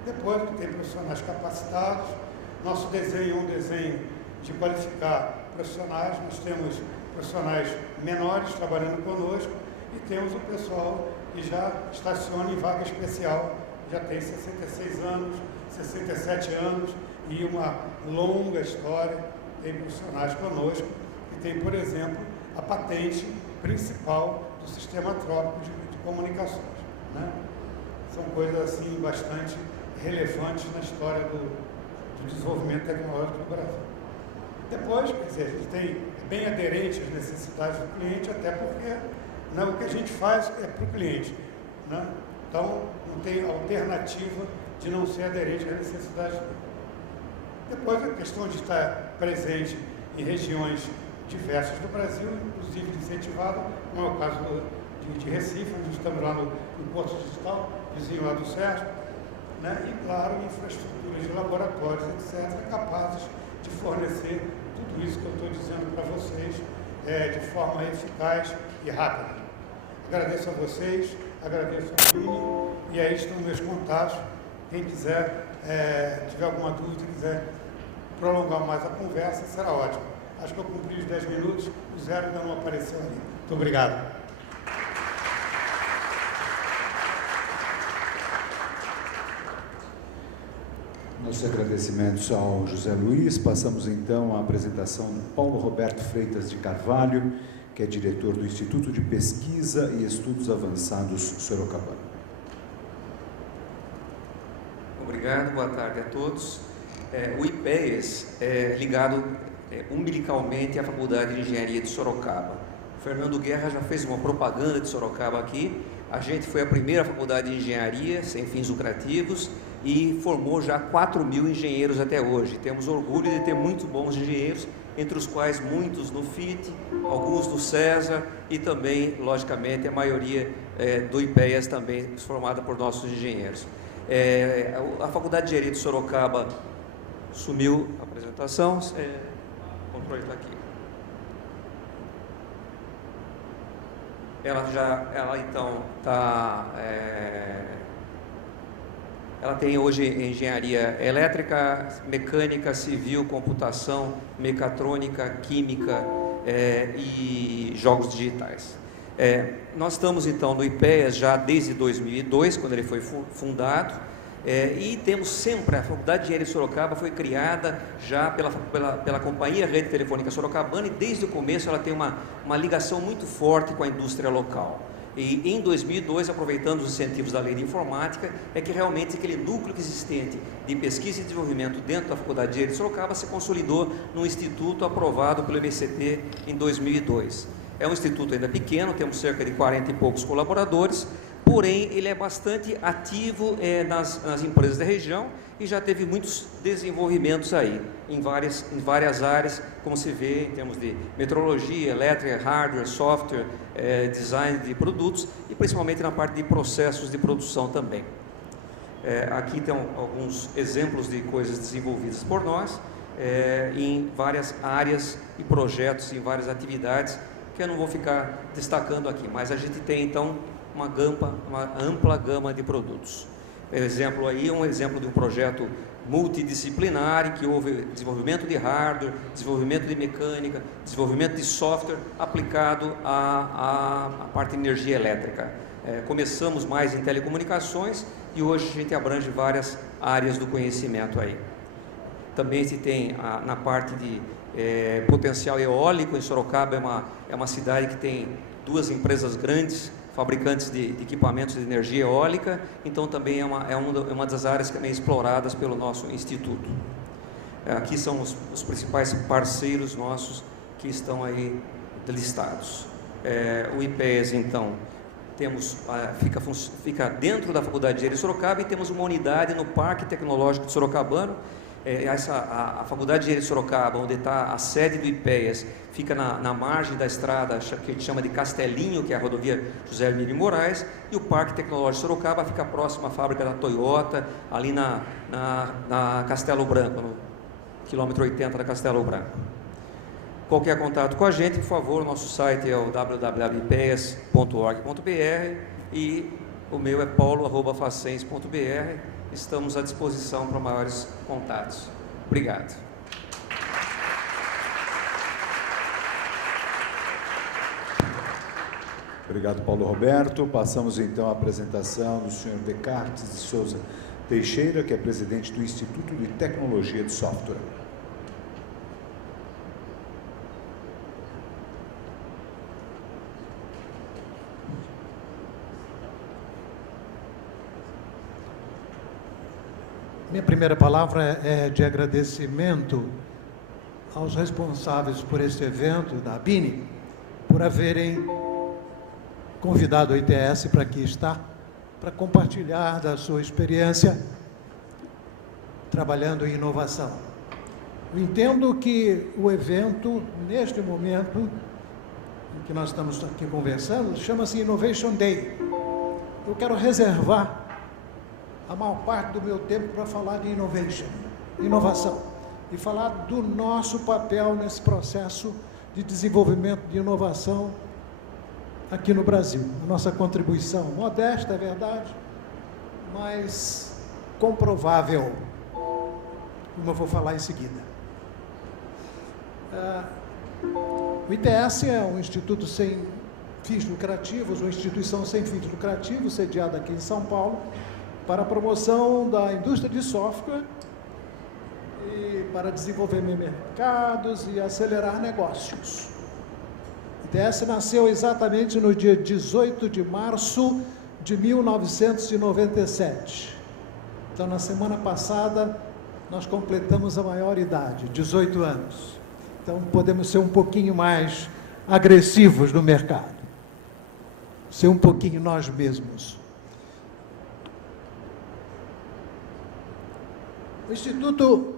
Depois que tem profissionais capacitados, nosso desenho é um desenho de qualificar profissionais, nós temos profissionais menores trabalhando conosco e temos o pessoal que já estaciona em vaga especial, já tem 66 anos, 67 anos e uma longa história, tem profissionais conosco e tem, por exemplo, a patente principal do sistema trópico de comunicações, né? São coisas assim bastante relevantes na história do desenvolvimento tecnológico do Brasil. Depois, quer dizer, a gente tem bem aderente às necessidades do cliente, até porque, né, o que a gente faz é para o cliente, né? Então, não tem alternativa de não ser aderente às necessidades dele. Depois, a questão de estar presente em regiões diversas do Brasil, inclusive incentivada, como é o caso de Recife, onde estamos lá no Porto Digital, vizinho lá do Sérgio, né? E, claro, infraestruturas de laboratórios, etc., capazes de fornecer tudo isso que eu estou dizendo para vocês de forma eficaz e rápida. Agradeço a vocês, agradeço a mim, e aí estão meus contatos. Quem quiser, tiver alguma dúvida, quiser prolongar mais a conversa, será ótimo. Acho que eu cumpri os 10 minutos, o zero ainda não apareceu ali. Muito obrigado. Nossos agradecimentos ao José Luiz. Passamos então à apresentação do Paulo Roberto Freitas de Carvalho, que é diretor do Instituto de Pesquisa e Estudos Avançados Sorocabana. Obrigado, boa tarde a todos. O IPEAS é ligado umbilicalmente à Faculdade de Engenharia de Sorocaba. O Fernando Guerra já fez uma propaganda de Sorocaba aqui. A gente foi a primeira faculdade de engenharia sem fins lucrativos e formou já 4.000 engenheiros até hoje. Temos orgulho de ter muitos bons engenheiros, entre os quais muitos no FIT, alguns do César e também, logicamente, a maioria do IPEAS também formada por nossos engenheiros. A Faculdade de Engenharia de Sorocaba sumiu a apresentação, o controle está aqui. Ela então está... Ela tem hoje engenharia elétrica, mecânica, civil, computação, mecatrônica, química e jogos digitais. Nós estamos então no IPEAS já desde 2002, quando ele foi fundado, e temos sempre, a Faculdade de Engenharia de Sorocaba foi criada já pela Companhia Rede Telefônica Sorocabana, e desde o começo ela tem uma ligação muito forte com a indústria local. E em 2002, aproveitando os incentivos da Lei de Informática, é que realmente aquele núcleo existente de pesquisa e desenvolvimento dentro da Faculdade de Engenharia de Sorocaba se consolidou num instituto aprovado pelo IBCT em 2002. É um instituto ainda pequeno, temos cerca de 40 e poucos colaboradores, porém ele é bastante ativo nas empresas da região e já teve muitos desenvolvimentos aí, em várias áreas, como se vê em termos de metrologia, elétrica, hardware, software, design de produtos e principalmente na parte de processos de produção também. Aqui tem alguns exemplos de coisas desenvolvidas por nós, em várias áreas e projetos, em várias atividades, que eu não vou ficar destacando aqui, mas a gente tem então uma ampla gama de produtos. Exemplo aí, um exemplo de um projeto multidisciplinar, que houve desenvolvimento de hardware, desenvolvimento de mecânica, desenvolvimento de software aplicado à parte de energia elétrica. Começamos mais em telecomunicações e hoje a gente abrange várias áreas do conhecimento aí. Também se tem na parte de potencial eólico. Em Sorocaba é uma cidade que tem duas empresas grandes, fabricantes de equipamentos de energia eólica, então também é uma das áreas também exploradas pelo nosso instituto. Aqui são os principais parceiros nossos que estão aí listados. O IPEAS, então, fica dentro da Faculdade de Engenharia de Sorocaba e temos uma unidade no Parque Tecnológico de Sorocabana. A Faculdade de Engenharia de Sorocaba, onde está a sede do IPEAS, fica na margem da estrada que a gente chama de Castelinho, que é a rodovia José Hermílio Moraes, e o Parque Tecnológico de Sorocaba fica próximo à fábrica da Toyota, ali na Castelo Branco, no quilômetro 80 da Castelo Branco. Qualquer contato com a gente, por favor, nosso site é o www.ipeas.org.br e o meu é paulo@facens.br. Estamos à disposição para maiores contatos. Obrigado. Obrigado, Paulo Roberto. Passamos então à apresentação do senhor Descartes de Souza Teixeira, que é presidente do Instituto de Tecnologia de Software. Minha primeira palavra é de agradecimento aos responsáveis por este evento, da ABINE, por haverem convidado o ITS para aqui estar, para compartilhar da sua experiência trabalhando em inovação. Eu entendo que o evento, neste momento em que nós estamos aqui conversando, chama-se Innovation Day. Eu quero reservar a maior parte do meu tempo para falar de inovação, e falar do nosso papel nesse processo de desenvolvimento de inovação aqui no Brasil. A nossa contribuição modesta, é verdade, mas comprovável, como eu vou falar em seguida. O ITS é um instituto sem fins lucrativos, uma instituição sem fins lucrativos, sediada aqui em São Paulo, para a promoção da indústria de software e para desenvolver mercados e acelerar negócios. O ITS nasceu exatamente no dia 18 de março de 1997. Então, na semana passada, nós completamos a maioridade, 18 anos. Então, podemos ser um pouquinho mais agressivos no mercado. Ser um pouquinho nós mesmos. O Instituto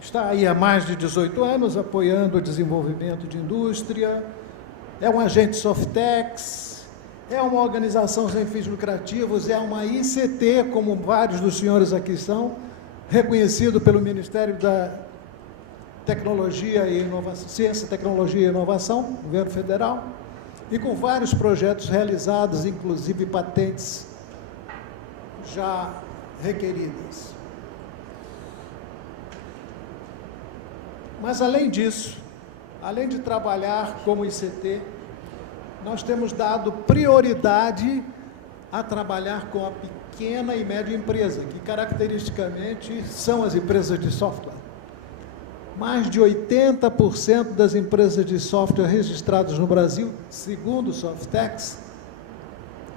está aí há mais de 18 anos, apoiando o desenvolvimento de indústria, é um agente Softex, é uma organização sem fins lucrativos, é uma ICT, como vários dos senhores aqui são, reconhecido pelo Ministério da Tecnologia e Inovação, Ciência, Tecnologia e Inovação, Governo Federal, e com vários projetos realizados, inclusive patentes já requeridas. Mas, além disso, além de trabalhar como ICT, nós temos dado prioridade a trabalhar com a pequena e média empresa, que caracteristicamente são as empresas de software. Mais de 80% das empresas de software registradas no Brasil, segundo o Softex,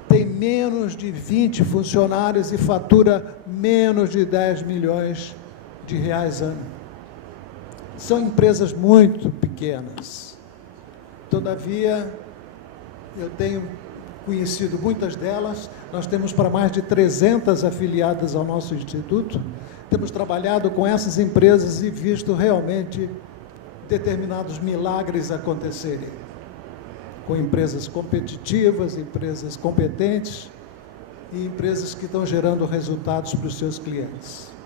tem menos de 20 funcionários e fatura menos de 10 milhões de reais ano. São empresas muito pequenas. Todavia, eu tenho conhecido muitas delas, nós temos para mais de 300 afiliadas ao nosso instituto, temos trabalhado com essas empresas e visto realmente determinados milagres acontecerem, com empresas competitivas, empresas competentes e empresas que estão gerando resultados para os seus clientes.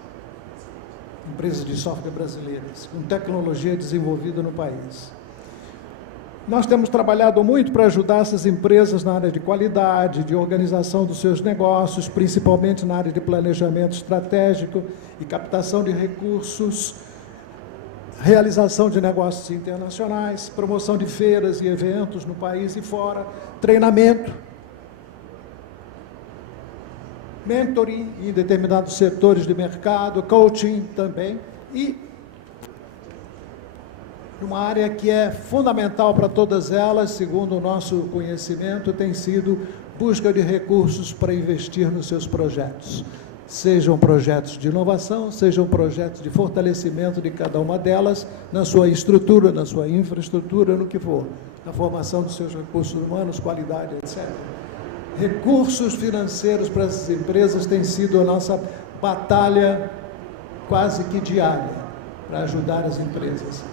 Empresas de software brasileiras, com tecnologia desenvolvida no país. Nós temos trabalhado muito para ajudar essas empresas na área de qualidade, de organização dos seus negócios, principalmente na área de planejamento estratégico e captação de recursos, realização de negócios internacionais, promoção de feiras e eventos no país e fora, treinamento, mentoring em determinados setores de mercado, coaching também, e uma área que é fundamental para todas elas, segundo o nosso conhecimento, tem sido busca de recursos para investir nos seus projetos. Sejam projetos de inovação, sejam projetos de fortalecimento de cada uma delas, na sua estrutura, na sua infraestrutura, no que for, na formação dos seus recursos humanos, qualidade, etc. Recursos financeiros para essas empresas tem sido a nossa batalha quase que diária para ajudar as empresas,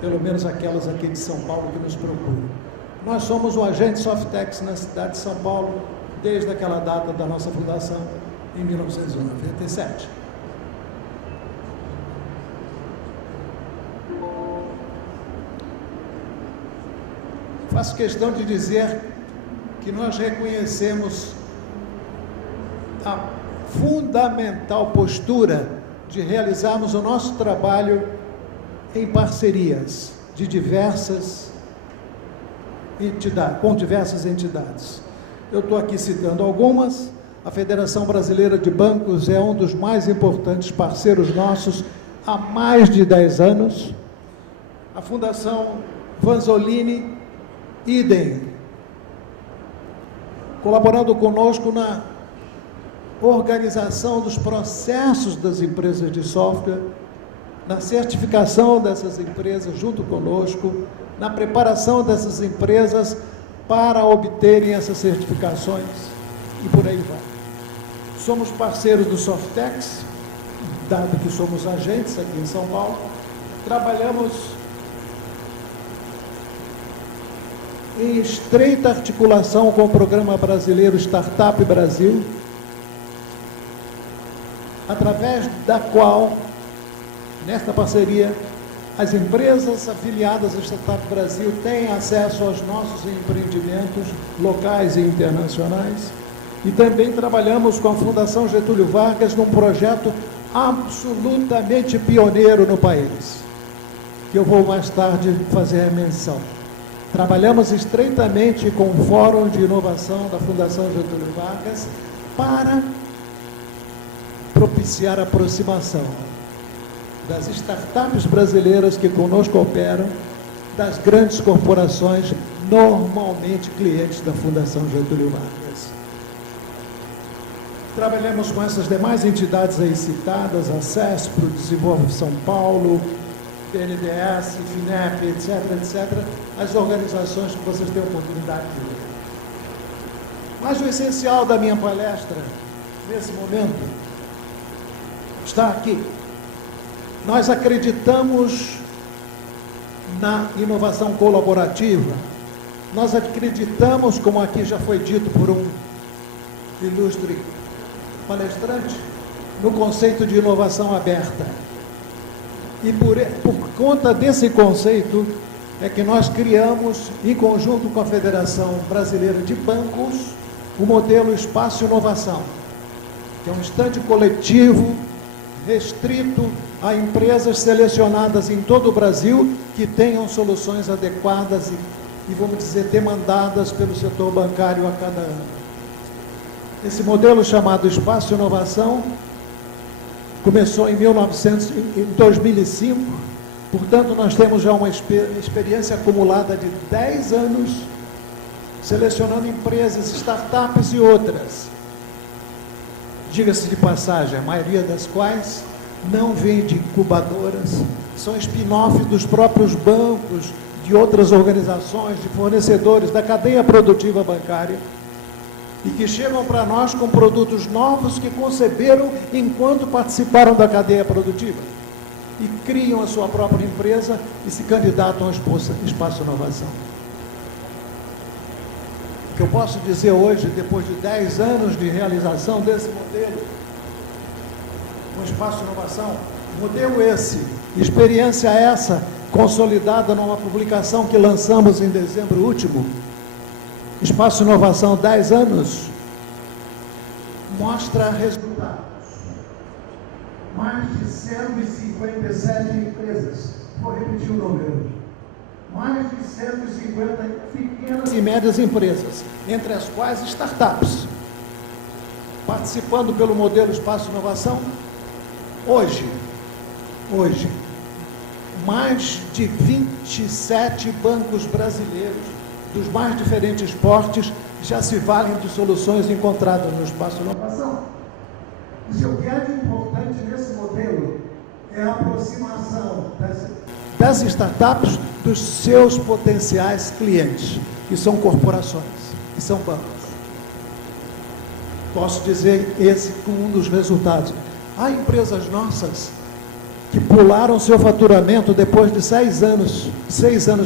pelo menos aquelas aqui de São Paulo que nos procuram. Nós somos o agente Softex na cidade de São Paulo desde aquela data da nossa fundação, em 1997. Faço questão de dizer que nós reconhecemos a fundamental postura de realizarmos o nosso trabalho em parcerias de diversas com diversas entidades. Eu estou aqui citando algumas. A Federação Brasileira de Bancos é um dos mais importantes parceiros nossos há mais de 10 anos. A Fundação Vanzolini, idem, colaborando conosco na organização dos processos das empresas de software, na certificação dessas empresas junto conosco, na preparação dessas empresas para obterem essas certificações e por aí vai. Somos parceiros do Softex, dado que somos agentes aqui em São Paulo, trabalhamos em estreita articulação com o Programa Brasileiro Startup Brasil, através da qual, nesta parceria, as empresas afiliadas ao Startup Brasil têm acesso aos nossos empreendimentos locais e internacionais, e também trabalhamos com a Fundação Getúlio Vargas num projeto absolutamente pioneiro no país, que eu vou mais tarde fazer menção. Trabalhamos estreitamente com o Fórum de Inovação da Fundação Getúlio Vargas para propiciar a aproximação das startups brasileiras que conosco operam, das grandes corporações, normalmente clientes da Fundação Getúlio Vargas. Trabalhamos com essas demais entidades aí citadas, a CESP, o Desenvolve São Paulo, BNDES, FINEP, etc., as organizações que vocês têm a oportunidade de ver. Mas o essencial da minha palestra, nesse momento, está aqui. Nós acreditamos na inovação colaborativa, nós acreditamos, como aqui já foi dito por um ilustre palestrante, no conceito de inovação aberta. E por conta desse conceito é que nós criamos, em conjunto com a Federação Brasileira de Bancos, o modelo Espaço Inovação, que é um estande coletivo restrito a empresas selecionadas em todo o Brasil que tenham soluções adequadas e vamos dizer, demandadas pelo setor bancário a cada ano. Esse modelo chamado Espaço Inovação começou em 2005, portanto, nós temos já uma experiência acumulada de 10 anos, selecionando empresas, startups e outras. Diga-se de passagem, a maioria das quais não vem de incubadoras, são spin-off dos próprios bancos, de outras organizações, de fornecedores da cadeia produtiva bancária, e que chegam para nós com produtos novos que conceberam enquanto participaram da cadeia produtiva, e criam a sua própria empresa e se candidatam ao Espaço Inovação. O que eu posso dizer hoje, depois de 10 anos de realização desse modelo, o Espaço Inovação, modelo esse, experiência essa, consolidada numa publicação que lançamos em dezembro último, Espaço Inovação 10 anos, mostra resultados. Mais de 157 empresas, vou repetir o número, mais de 150 pequenas e médias empresas, entre as quais startups, participando pelo modelo Espaço Inovação. Hoje, mais de 27 bancos brasileiros, dos mais diferentes portes, já se valem de soluções encontradas no Espaço Inovação. E o que é de importante nesse modelo é a aproximação das startups dos seus potenciais clientes, que são corporações, que são bancos. Posso dizer esse como um dos resultados. Há empresas nossas que pularam seu faturamento depois de 6 anos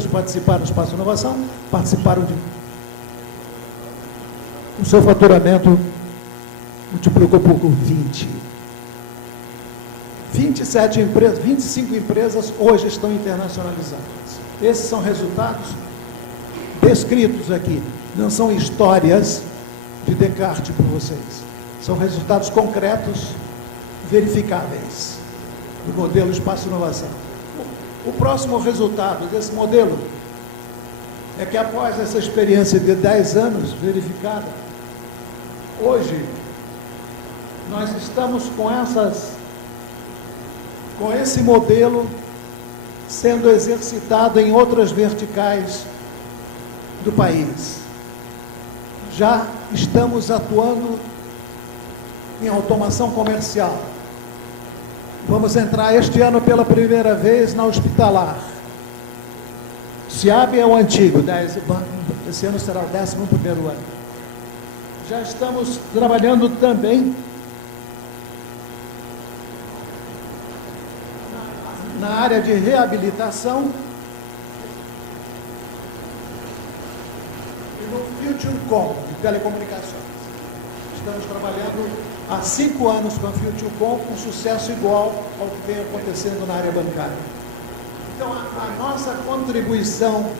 de participar do Espaço Inovação, participaram de... O seu faturamento multiplicou por 20. 27 empresas, 25 empresas hoje estão internacionalizadas. Esses são resultados descritos aqui, não são histórias de Descartes para vocês. São resultados concretos, verificáveis, do modelo Espaço Inovação. O próximo resultado desse modelo é que após essa experiência de 10 anos verificada, hoje nós estamos com esse modelo sendo exercitado em outras verticais do país. Já estamos atuando em automação comercial. Vamos entrar este ano pela primeira vez na hospitalar. SIAB é o antigo, esse ano será o 11º ano. Já estamos trabalhando também na área de reabilitação e no Futurecom, de telecomunicações. Estamos trabalhando há 5 anos com a Futurecom, com sucesso igual ao que vem acontecendo na área bancária. Então, a nossa contribuição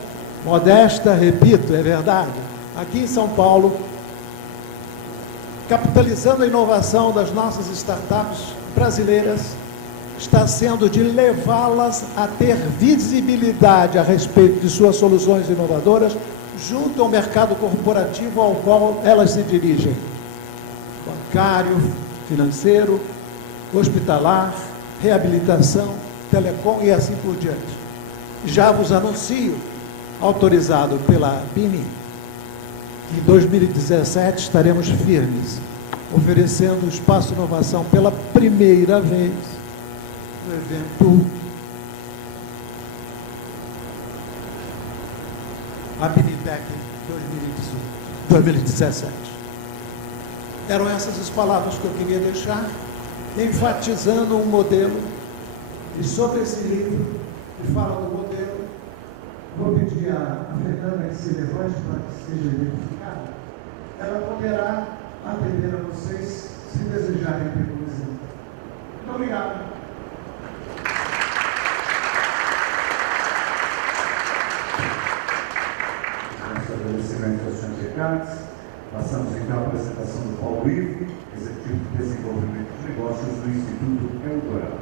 modesta, repito, é verdade, aqui em São Paulo, capitalizando a inovação das nossas startups brasileiras, está sendo de levá-las a ter visibilidade a respeito de suas soluções inovadoras junto ao mercado corporativo ao qual elas se dirigem. Bancário, financeiro, hospitalar, reabilitação, telecom e assim por diante. Já vos anuncio, autorizado pela BIMI, que em 2017 estaremos firmes, oferecendo o Espaço Inovação pela primeira vez no evento Abinitec 2017. Eram essas as palavras que eu queria deixar, enfatizando um modelo. E sobre esse livro, que fala do modelo, vou pedir a Fernanda que se levante para que seja identificada. Ela poderá atender a vocês se desejarem perguntas. Muito obrigado. Nosso agradecimento aos senhores Ricardo. Passamos então à apresentação do Paulo Ivo, Executivo de Desenvolvimento de Negócios do Instituto Eldorado.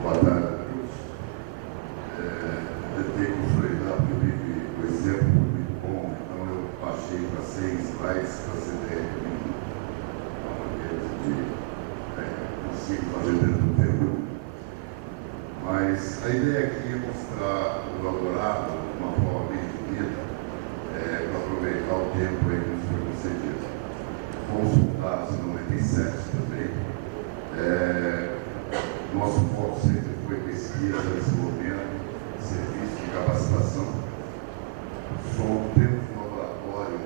Boa tarde a todos. Eu tenho que consolidar porque o exemplo foi muito bom, então eu baixei para 6 slides para você ter uma maneira de conseguir fazer dentro do tempo. Mas a ideia aqui é mostrar o Eldorado de uma forma bem bonita, para aproveitar o tempo aí que nos foi concedido. Fomos fundados em 97 também. Nosso foco sempre foi pesquisa, desenvolvimento, serviço de capacitação. Temos um laboratório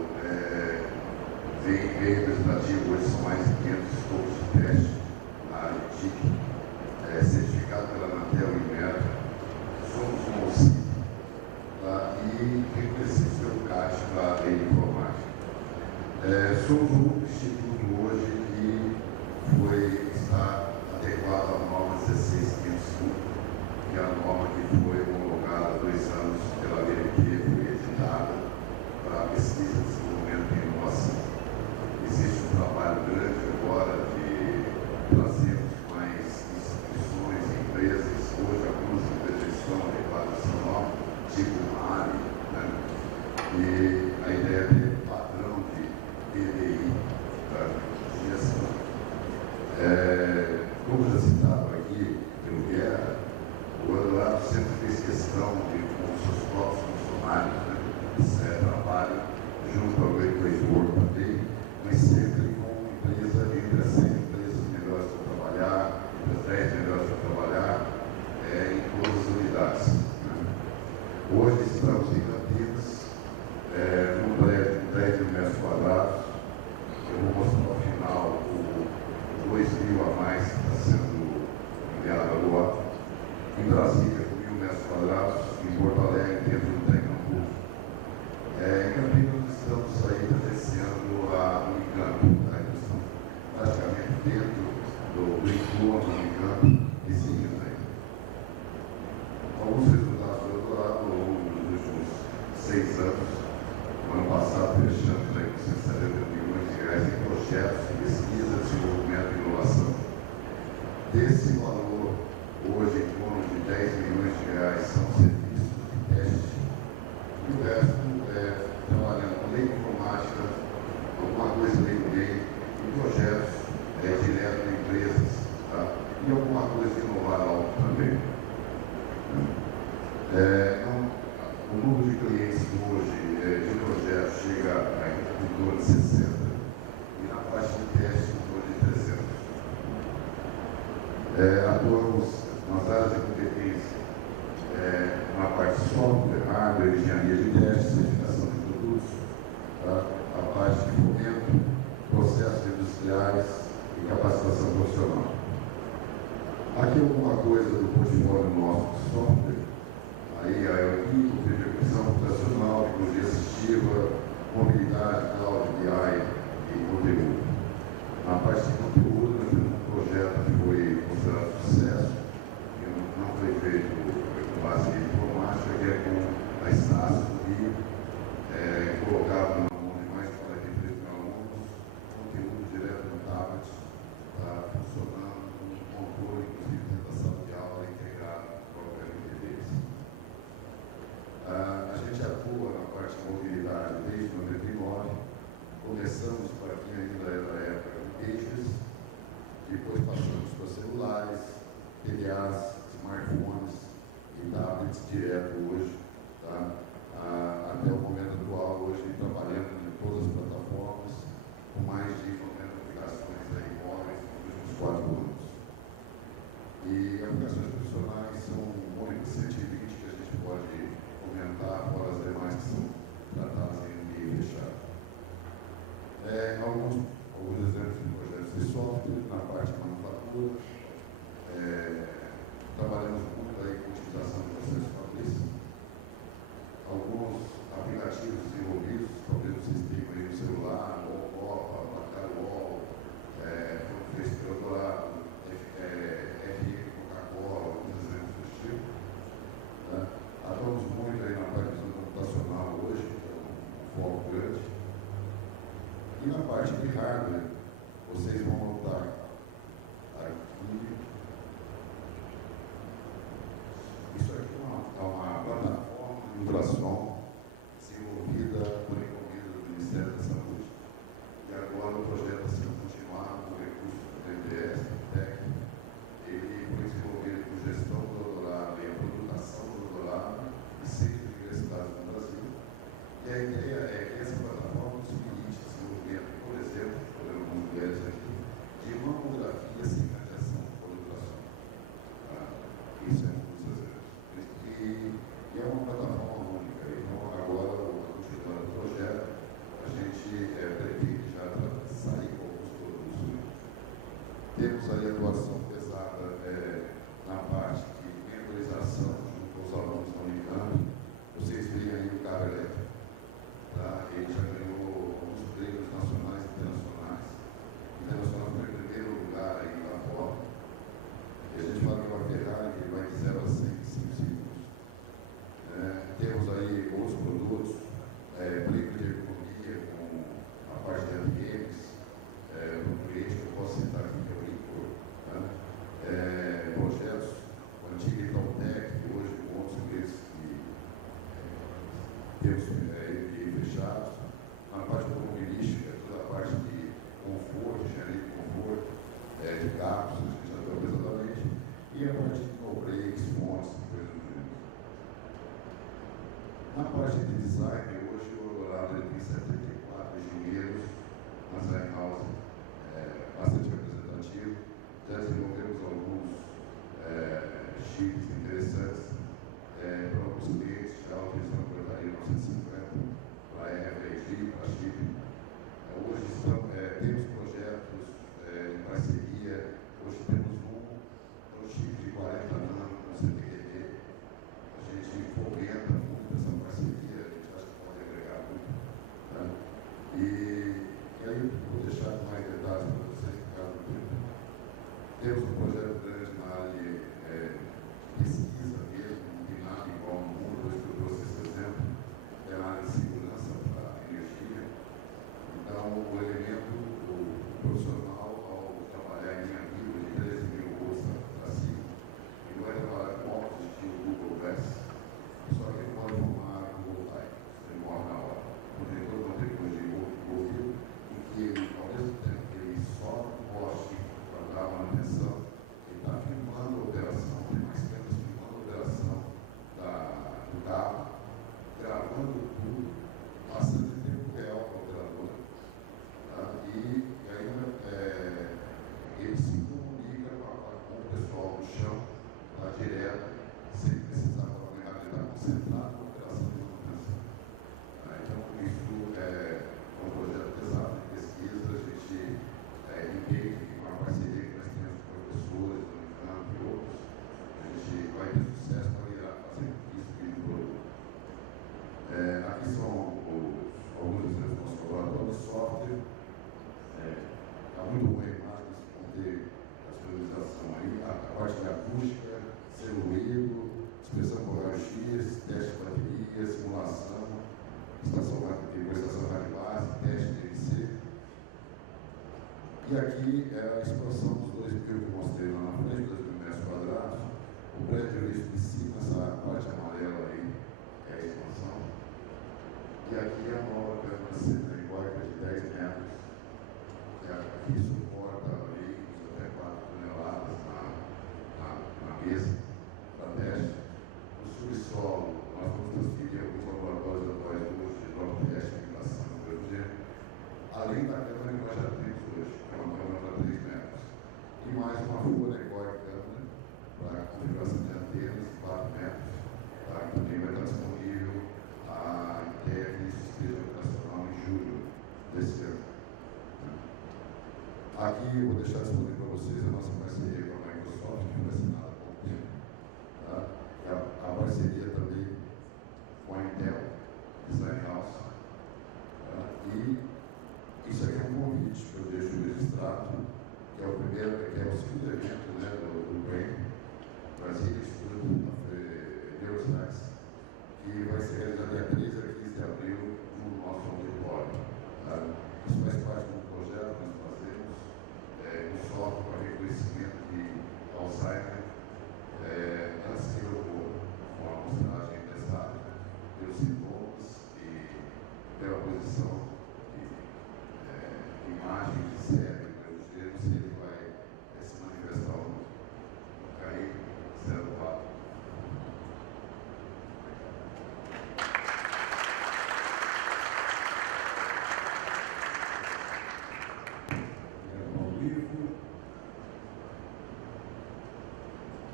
bem representativo, hoje são mais de 500 estudos de teste na área de TIC, certificado pela Anatel e Metro. Somos um OCI e reconhecidos pelo CAT para a lei de informática. Somos o único instituto hoje que está adequado à norma 16501, que é a norma que foi homologada há 2 anos pela BNT, foi editada para pesquisa, desenvolvimento e inovação. Existe um trabalho grande agora de trazermos mais instituições, empresas, hoje algumas empresas estão adequadas a essa norma, tipo a ANI, né? E a ideia de padrão de PDI para gestão. Como já citado aqui pelo Guerra, o Eldorado sempre fez questão de, com seus próprios funcionários, né, trabalho junto ao Great Place to Work também, mas sempre com uma empresa entre as 100 empresas melhores para trabalhar, entre as 10 melhores para trabalhar, em todas as unidades. Né. Hoje estamos em Campinas, num prédio de 10.000 metros quadrados. Eu vou mostrar ao final 2.000 a mais que está sendo enviado agora. Em Brasília, com 1.000 metros quadrados. Em Porto Alegre, dentro do Tecnopur. Em Campinas, estamos aí pertencendo a Unicamp. Tá? Estamos praticamente dentro do entorno do Unicamp e seguindo aí. Alguns resultados do Eldorado ao longo dos últimos 6 anos. No ano passado, fechamos aí com R$170 milhões em projetos de pesquisa, desenvolvimento e inovação. 10 milhões de reais são serviços de teste, e o resto é trabalhando com lei de informática, alguma coisa lei do meio, em projetos direto em empresas, tá? E alguma coisa de inovar algo também. O número de clientes hoje de projetos chega em torno de 60 e na parte de teste em torno de 300. Atuamos nas áreas de competência, na parte de software, hardware, engenharia de teste, certificação de produtos, tá? A parte de fomento, processos industriais e capacitação profissional. Aqui alguma coisa do portfólio nosso de software. Aí a ELPICO, execução computacional, tecnologia assistiva, mobilidade, cloud, BI e conteúdo. Na parte de conteúdo, nós temos um projeto que foi considerado sucesso, que não foi feito com base em informática, que é com a Estácio do Rio, colocado na mão de mais de 43 mil alunos, conteúdo direto no tablet, tá funcionando com controle, inclusive dentro da sala de aula, integrado com a rede deles. A gente atua na parte de mobilidade desde 99, começamos para quem ainda é da época de pages, depois passamos para celulares, PDAs, smartphones e tablets direto hoje, tá? Até o momento atual, hoje trabalhando em todas as plataformas, com mais de 90 aplicações aí móveis nos últimos 4 anos. E aplicações profissionais são um único 120 que a gente pode comentar, fora as demais que são tratadas em ambiente fechado. Alguns exemplos de projetos de software na parte de manufatura. Trabalhamos muito aí com utilização de processos fabrícios. Alguns aplicativos desenvolvidos, talvez vocês tenham aí no celular, Copa, Macarol, fez Eldorado, FM, Coca-Cola, alguns exemplos do tipo. Né? Atuamos muito aí na parte de computacional hoje, que é um foco grande. E na parte de hardware, vocês vão notar aqui. Isso aqui é uma plataforma de ultrassom desenvolvida por encomenda do Ministério da Saúde. E agora o projeto está sendo continuado com recursos do BNDES, do TEC. Ele foi desenvolvido com gestão do doutorado e a produção do doutorado em 6 universidades no Brasil. E a ideia é que essa plataforma nos permite desenvolvimento, por exemplo, olhando algumas mulheres aqui, de mamografia sem radiação por ultrassom. Isso é um dos exemplos. E é uma plataforma única. Então, agora, continuando o projeto, a gente pretende já sair com alguns produtos. Temos aí a atuação pesada na parte de memorização junto aos alunos da Unicamp. Vocês veem aí o cabo elétrico. Tá? Ele já ganhou alguns prêmios nacionais e internacionais. Internacional foi em primeiro lugar aí lá fora. E a gente fala que uma Ferrari que vai de 0 a 100 em 5 segundos. Temos aí outros produtos, prêmio de economia com a parte de APMs, no cliente que eu posso citar aqui, que é o Rico, né? Projetos, o antigo Itautec, que hoje com outros clientes que temos fechados. Na parte automobilística, toda a parte de conforto, engenharia de conforto, de carros, a gente já viu exatamente, e a parte de no-breaks, fontes, coisas do gênero. Na parte de design, hoje o Eldorado tem 74 engenheiros, nas in-house bastante representativo. Já desenvolvemos alguns chips interessantes para alguns clientes, já utilizando a portaria 950, para RFID, para chip. Hoje temos projetos em parceria, hoje temos um chip de 40 nano com CPQD. A gente fomenta muito essa parceria, a gente acha que pode aqui é a expansão dos 2.000 que eu mostrei lá na frente, 2.000 metros quadrados. O prédio direito de cima, essa parte amarela aí, é a expansão. E aqui é a nova câmara centrífuga de 10 metros. Aqui suporta veículos até 4 toneladas na mesa para teste. No subsolo, nós vamos transferir alguns laboratórios atuais de drop-teste, migração de hidrogênio, além da câmara que nós já temos hoje, que é uma câmara para 3 metros. E mais uma folha ecóica câmara para configuração de antenas de 4 metros, tá? Que também vai estar disponível até que isso esteja operacional em julho desse ano. Aqui eu vou deixar disponível para vocês a nossa parceria com a Microsoft, que foi assinada há pouco tempo. Tá? A parceria também com a Intel, Design House. Tá? E isso aqui é um convite que eu deixo registrado, que é o primeiro, que é o segundo evento, né, do BRAIN, Brasília Institute of Neuroscience, que vai ser realizado dia 13 a 15 de abril no nosso auditório. Tá? Isso faz parte do projeto que nós fazemos, um software para reconhecimento de Alzheimer, antes que eu vou com a amostragem dessa área, pelos sintomas e pela posição de imagem de cérebro, se ele vai se manifestar ou não. Cair, celular.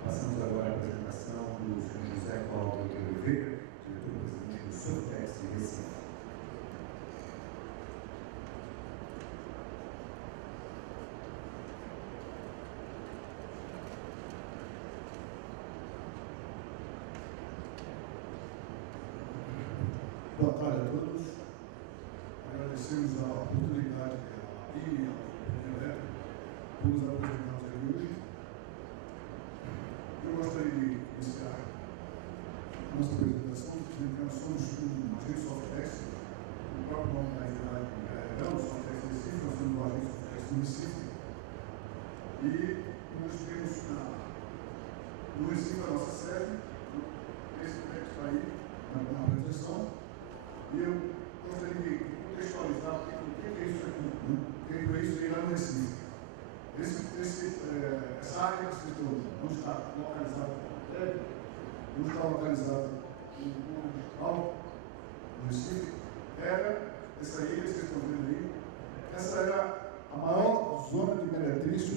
Passamos agora à apresentação do Sr. José Cláudio de Oliveira, diretor-presidente do Softex de Recife. Boa tarde a todos. Agradecemos a oportunidade da ABI e a Elétrica por nos apresentarmos aqui hoje. Eu gostaria de iniciar a nossa apresentação dizendo que nós somos um agente Softex, o próprio nome da entidade é o Softex Recife, nós somos um agente Softex do Recife. E nós temos no Recife a nossa sede, esse que está aí na apresentação. E eu gostaria de contextualizar o que é isso aqui, o que é isso aí lá no Recife. Essa área que vocês estão não está localizada no prédio, não está localizada no ponto digital, no Recife, era essa ilha que vocês estão vendo aí, essa era a maior zona de meretrício,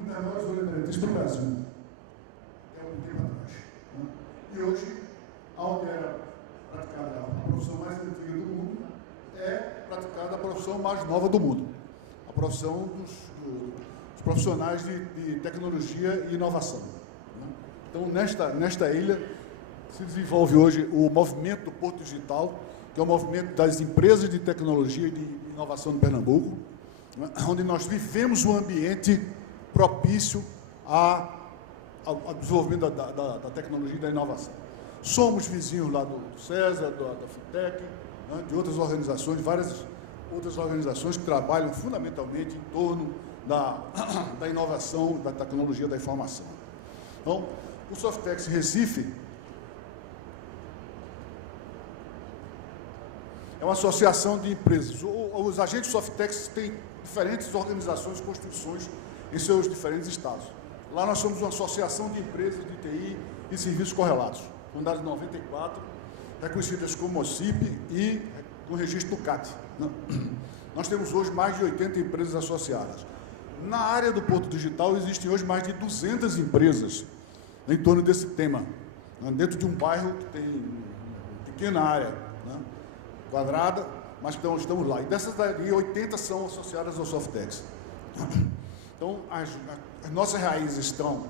uma das maiores zonas de meretrício do Brasil, até algum tempo atrás. Né? E hoje, onde era praticada a profissão mais antiga do mundo, é praticada a profissão mais nova do mundo, a profissão dos profissionais de tecnologia e inovação. Né? Então, nesta ilha, se desenvolve hoje o movimento do Porto Digital, que é o movimento das empresas de tecnologia e de inovação de Pernambuco, né? Onde nós vivemos um ambiente propício ao desenvolvimento da tecnologia e da inovação. Somos vizinhos lá do César, da Fintech, né? De outras organizações, várias outras organizações que trabalham fundamentalmente em torno da inovação, da tecnologia da informação. Então, o Softex Recife é uma associação de empresas. Os agentes Softex têm diferentes organizações e constituições em seus diferentes estados. Lá nós somos uma associação de empresas de TI e serviços correlatos, fundada em 94, reconhecidas como OCIP e com registro do CAT. Nós temos hoje mais de 80 empresas associadas. Na área do Porto Digital existem hoje mais de 200 empresas em torno desse tema, né? Dentro de um bairro que tem uma pequena área, né? Quadrada, mas estamos lá. E dessas daí, 80 são associadas ao Softex. Então, as nossas raízes estão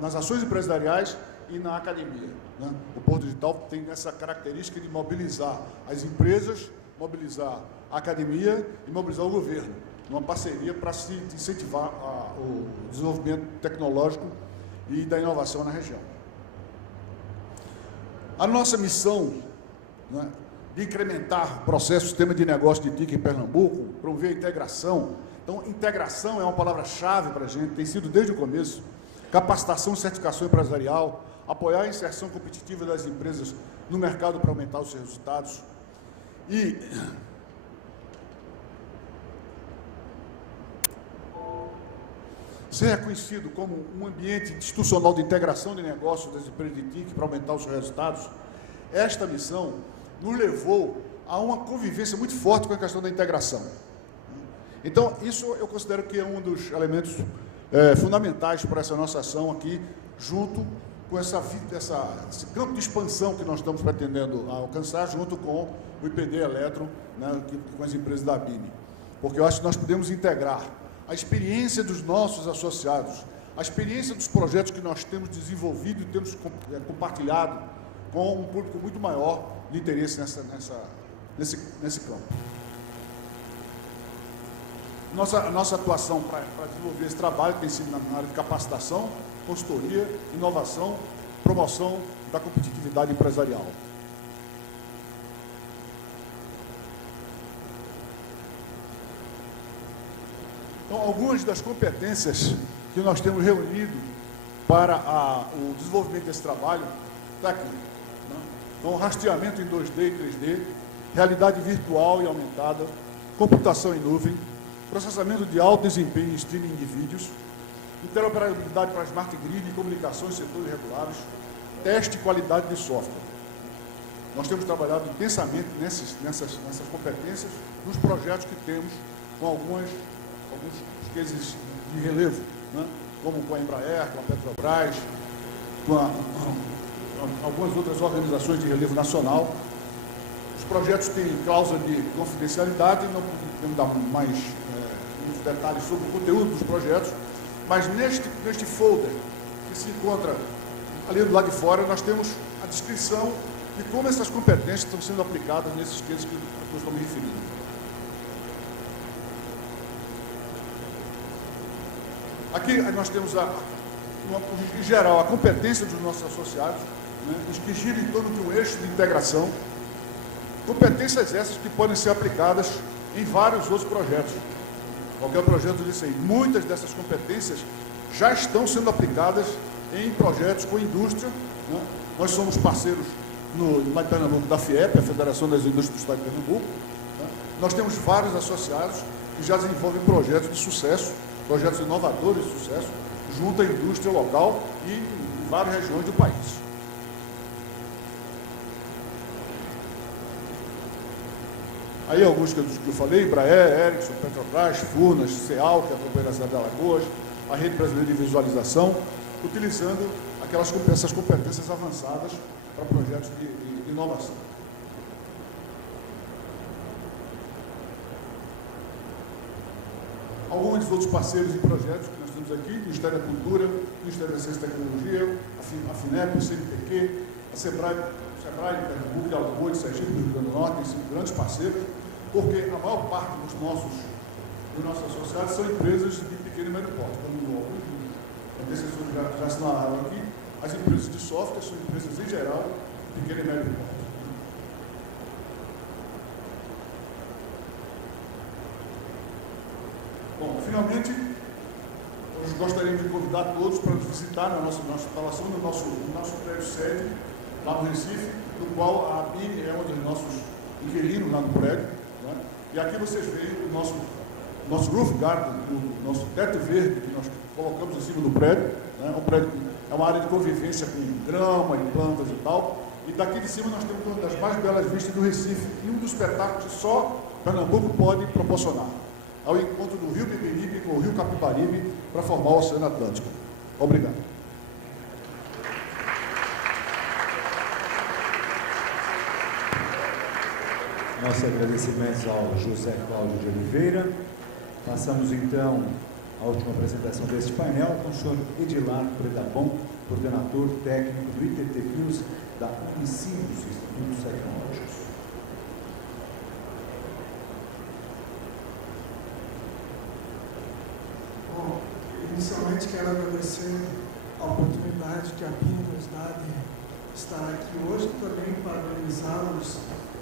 nas ações empresariais e na academia. Né? O Porto Digital tem essa característica de mobilizar as empresas, mobilizar a academia e mobilizar o governo, numa parceria para se incentivar o desenvolvimento tecnológico e da inovação na região. A nossa missão, né, de incrementar o processo, sistema de negócio de TIC em Pernambuco, promover a integração. Então, integração é uma palavra-chave para a gente, tem sido desde o começo. Capacitação e certificação empresarial, apoiar a inserção competitiva das empresas no mercado para aumentar os seus resultados. E ser reconhecido como um ambiente institucional de integração de negócios das empresas de TIC para aumentar os seus resultados. Esta missão nos levou a uma convivência muito forte com a questão da integração. Então, isso eu considero que é um dos elementos fundamentais para essa nossa ação aqui, junto com esse campo de expansão que nós estamos pretendendo alcançar, junto com o IPD Eletro, né, com as empresas da BIME. Porque eu acho que nós podemos integrar a experiência dos nossos associados, a experiência dos projetos que nós temos desenvolvido e temos compartilhado com um público muito maior de interesse nesse campo. Nossa atuação para desenvolver esse trabalho tem sido na área de capacitação, consultoria, inovação, promoção da competitividade empresarial. Então, algumas das competências que nós temos reunido para o desenvolvimento desse trabalho está aqui. Né? Então, rastreamento em 2D e 3D, realidade virtual e aumentada, computação em nuvem, processamento de alto desempenho e streaming de vídeos, interoperabilidade para Smart Grid, comunicações em setores regulares, teste e qualidade de software. Nós temos trabalhado intensamente nessas competências, nos projetos que temos com alguns cases de relevo, né? Como com a Embraer, com a Petrobras, com algumas outras organizações de relevo nacional. Os projetos têm cláusula de confidencialidade, não podemos dar mais muitos detalhes sobre o conteúdo dos projetos, mas neste folder que se encontra ali do lado de fora, nós temos a descrição de como essas competências estão sendo aplicadas nesses cases que eu estou me referindo. Aqui nós temos, em geral, a competência dos nossos associados, né, que gira em torno de um eixo de integração. Competências essas que podem ser aplicadas em vários outros projetos. Qualquer projeto disso aí. Muitas dessas competências já estão sendo aplicadas em projetos com indústria. Né? Nós somos parceiros lá em Pernambuco da FIEP, a Federação das Indústrias do Estado de Pernambuco. Né? Nós temos vários associados que já desenvolvem projetos de sucesso, projetos inovadores de sucesso, junto à indústria local e em várias regiões do país. Aí alguns que eu falei, Embraer, Ericsson, Petrobras, Furnas, CEAL, que é a Companhia Nacional de Alagoas, a Rede Brasileira de Visualização, utilizando essas competências avançadas para projetos de inovação. Alguns dos outros parceiros e projetos que nós temos aqui, o Ministério da Cultura, o Ministério da Ciência e Tecnologia, a FINEP, o CNPq, a SEBRAE de Pernambuco, de Alagoas, de Sergipe, do Rio Grande do Norte, têm sido grandes parceiros, porque a maior parte dos nossos associados são empresas de pequeno e médio porte. Como os assessores já assinalaram aqui, as empresas de software são empresas, em geral, de pequeno e médio porte. Bom, finalmente, nós gostaríamos de convidar todos para nos visitar na nossa instalação, no nosso prédio sede, lá no Recife, no qual a BIME é um dos nossos inquilinos lá no prédio. Né? E aqui vocês veem o nosso roof garden, o nosso teto verde que nós colocamos em cima do prédio. Né? Um prédio é uma área de convivência com grama e plantas e tal. E daqui de cima nós temos uma das mais belas vistas do Recife e um dos espetáculos que só Pernambuco pode proporcionar. Ao encontro do Rio Beberibe com o Rio Capibaribe para formar o Oceano Atlântico. Obrigado. Nossos agradecimentos ao José Cláudio de Oliveira. Passamos então à última apresentação deste painel com o senhor Edilar Predabon, coordenador técnico do ITT Plus da Unicinos, Institutos Tecnológicos. Bom, inicialmente quero agradecer a oportunidade que a BIME nos dá de estar aqui hoje e também parabenizá-los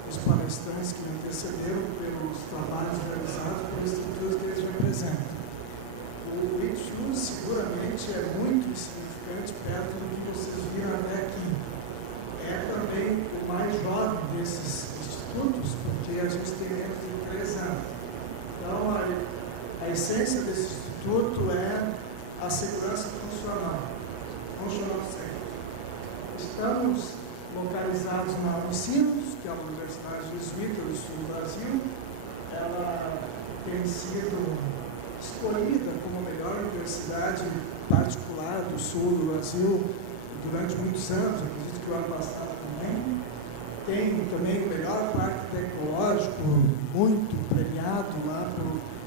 os palestrantes que me antecederam pelos trabalhos realizados pelas estruturas que eles representam. O ITSUS seguramente é muito insignificante perto do que vocês viram até aqui. É também o mais jovem desses institutos, porque a gente tem menos de 3 anos. Então, a essência desse instituto é a segurança funcional. Estamos localizados na Unicinos, que é a Universidade Jesuíta do Sul do Brasil. Ela tem sido escolhida como a melhor universidade particular do Sul do Brasil durante muitos anos, acredito que o ano passado também. Tem também o melhor parque tecnológico, muito premiado lá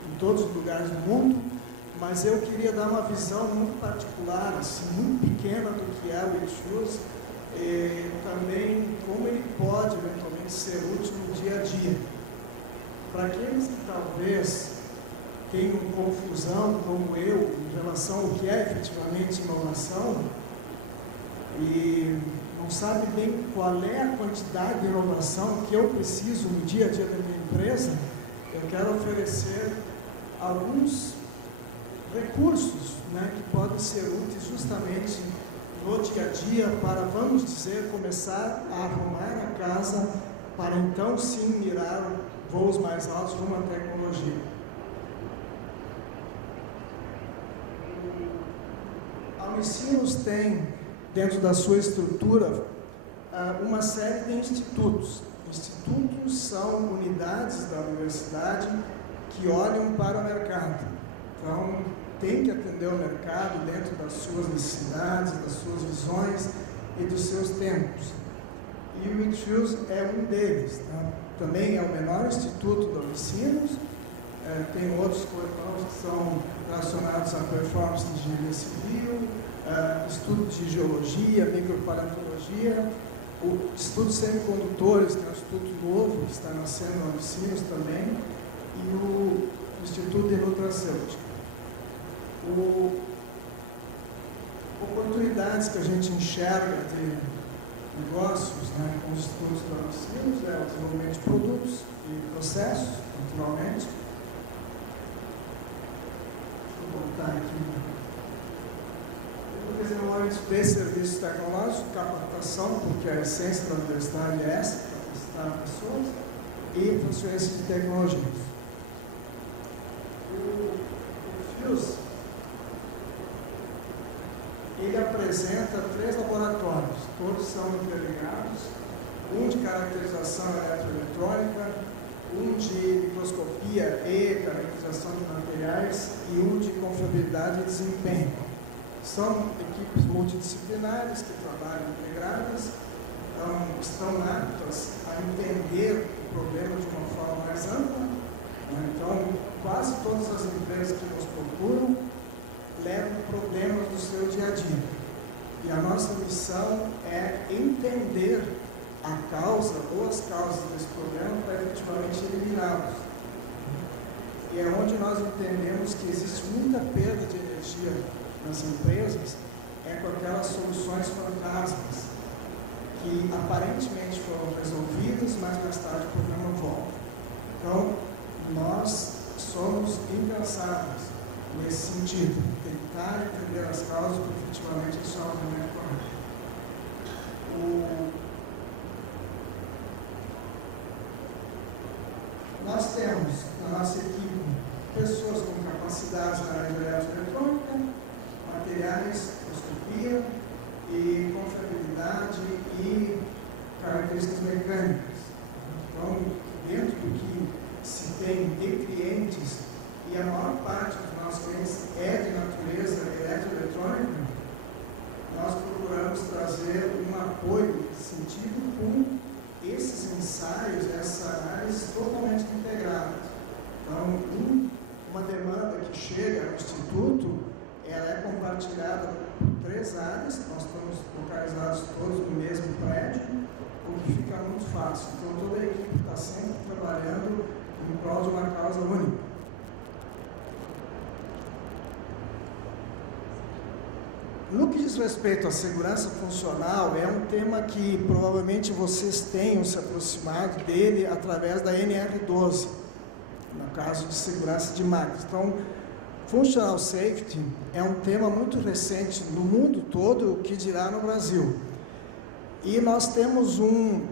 em todos os lugares do mundo, mas eu queria dar uma visão muito particular, assim, muito pequena do que é o ITSUS, e também como ele pode eventualmente ser útil no dia a dia. Para aqueles que talvez tenham confusão, como eu, em relação ao que é efetivamente inovação, e não sabe bem qual é a quantidade de inovação que eu preciso no dia a dia da minha empresa, eu quero oferecer alguns recursos, né, que podem ser úteis justamente no dia a dia para, vamos dizer, começar a arrumar a casa para então sim mirar voos mais altos rumo à tecnologia. A Unicinos tem, dentro da sua estrutura, uma série de institutos. Institutos são unidades da universidade que olham para o mercado. Então, tem que atender o mercado dentro das suas necessidades, das suas visões e dos seus tempos. E o ITSUS é um deles. Tá? Também é o menor instituto da Unicinos. Tem outros que são relacionados à performance de engenharia civil, estudo de geologia, micropaleontologia, o Instituto de Semicondutores, que é um instituto novo, que está nascendo na Unicinos também, e o Instituto de Nutracêutica. Oportunidades que a gente enxerga de negócios, né, com os institutos da Unicinos é o desenvolvimento de produtos e processos, naturalmente. Deixa eu voltar aqui. O desenvolvimento de serviços tecnológicos, capacitação, porque a essência da universidade é essa, capacitar pessoas, e transferência de tecnologias. O FIUS, ele apresenta 3 laboratórios, todos são interligados, um de caracterização eletroeletrônica, um de microscopia e caracterização de materiais e um de confiabilidade e desempenho. São equipes multidisciplinares que trabalham integradas, então, estão aptas a entender o problema de uma forma mais ampla. Então, quase todas as empresas que nos procuram levam problemas do seu dia a dia. E a nossa missão é entender a causa ou as causas desse problema para efetivamente eliminá-los. E é onde nós entendemos que existe muita perda de energia nas empresas, é com aquelas soluções fantasmas que aparentemente foram resolvidas, mas mais tarde o problema volta. Então, nós somos incansáveis nesse sentido, tentar entender as causas para efetivamente isso é um momento correto. Nós temos na nossa equipe pessoas com capacidades na área de eletroeletrônica, materiais, microscopia e confiabilidade e características mecânicas. Então, dentro do que se tem de clientes, e a maior parte dos nossos clientes é de natureza eletroeletrônica, nós procuramos trazer um apoio nesse sentido com esses ensaios, essa análise totalmente integrada. Então, uma demanda que chega ao Instituto, ela é compartilhada por 3 áreas, nós estamos localizados todos no mesmo prédio, o que fica muito fácil. Então, toda a equipe está sempre trabalhando em prol de uma causa única. No que que diz respeito à segurança funcional, é um tema que provavelmente vocês tenham se aproximado dele através da NR12, no caso de segurança de máquinas. Então, Functional Safety é um tema muito recente no mundo todo, o que dirá no Brasil. E nós temos um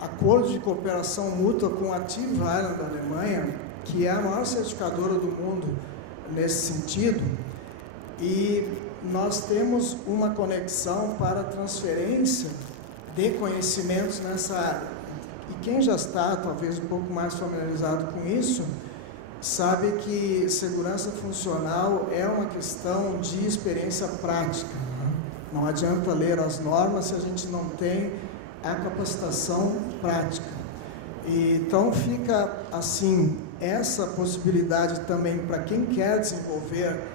acordo de cooperação mútua com a TÜV Rheinland da Alemanha, que é a maior certificadora do mundo nesse sentido, e nós temos uma conexão para transferência de conhecimentos nessa área. E quem já está, talvez, um pouco mais familiarizado com isso, sabe que segurança funcional é uma questão de experiência prática. Não adianta ler as normas se a gente não tem a capacitação prática. E, então, fica assim, essa possibilidade também para quem quer desenvolver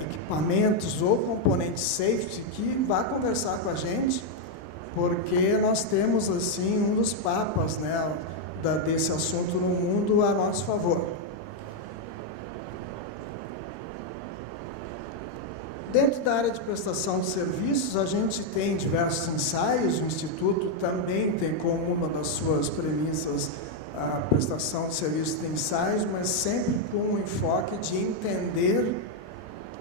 equipamentos ou componentes safety, que vá conversar com a gente, porque nós temos assim um dos papas, né, desse assunto no mundo a nosso favor. Dentro da área de prestação de serviços, a gente tem diversos ensaios, o Instituto também tem como uma das suas premissas a prestação de serviços de ensaios, mas sempre com o enfoque de entender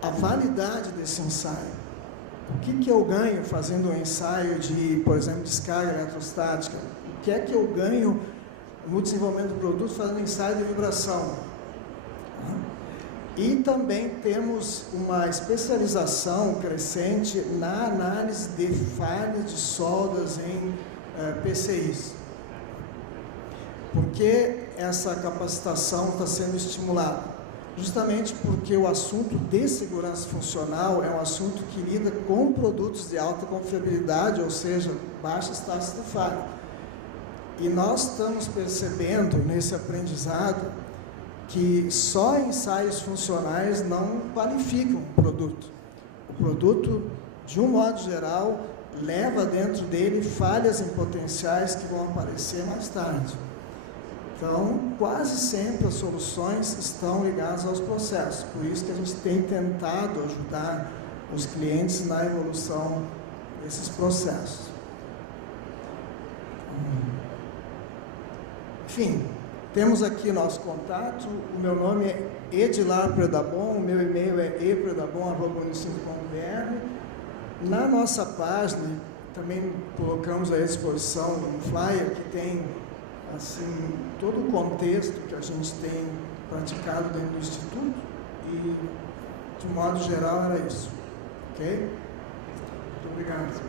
a validade desse ensaio. O que eu ganho fazendo um ensaio de, por exemplo, descarga eletrostática? O que é que eu ganho no desenvolvimento do produto fazendo um ensaio de vibração? E também temos uma especialização crescente na análise de falhas de soldas em PCIs. Por que essa capacitação está sendo estimulada? Justamente porque o assunto de segurança funcional é um assunto que lida com produtos de alta confiabilidade, ou seja, baixas taxas de falha. E nós estamos percebendo nesse aprendizado que só ensaios funcionais não qualificam o produto. O produto, de um modo geral, leva dentro dele falhas em potenciais que vão aparecer mais tarde. Então, quase sempre as soluções estão ligadas aos processos. Por isso que a gente tem tentado ajudar os clientes na evolução desses processos. Enfim, temos aqui nosso contato. O meu nome é Edilar Predabon, o meu e-mail é epredabon@unicimp.br. Na nossa página, também colocamos à disposição um flyer que tem assim, todo o contexto que a gente tem praticado dentro do Instituto e, de modo geral, era isso. Ok? Muito obrigado.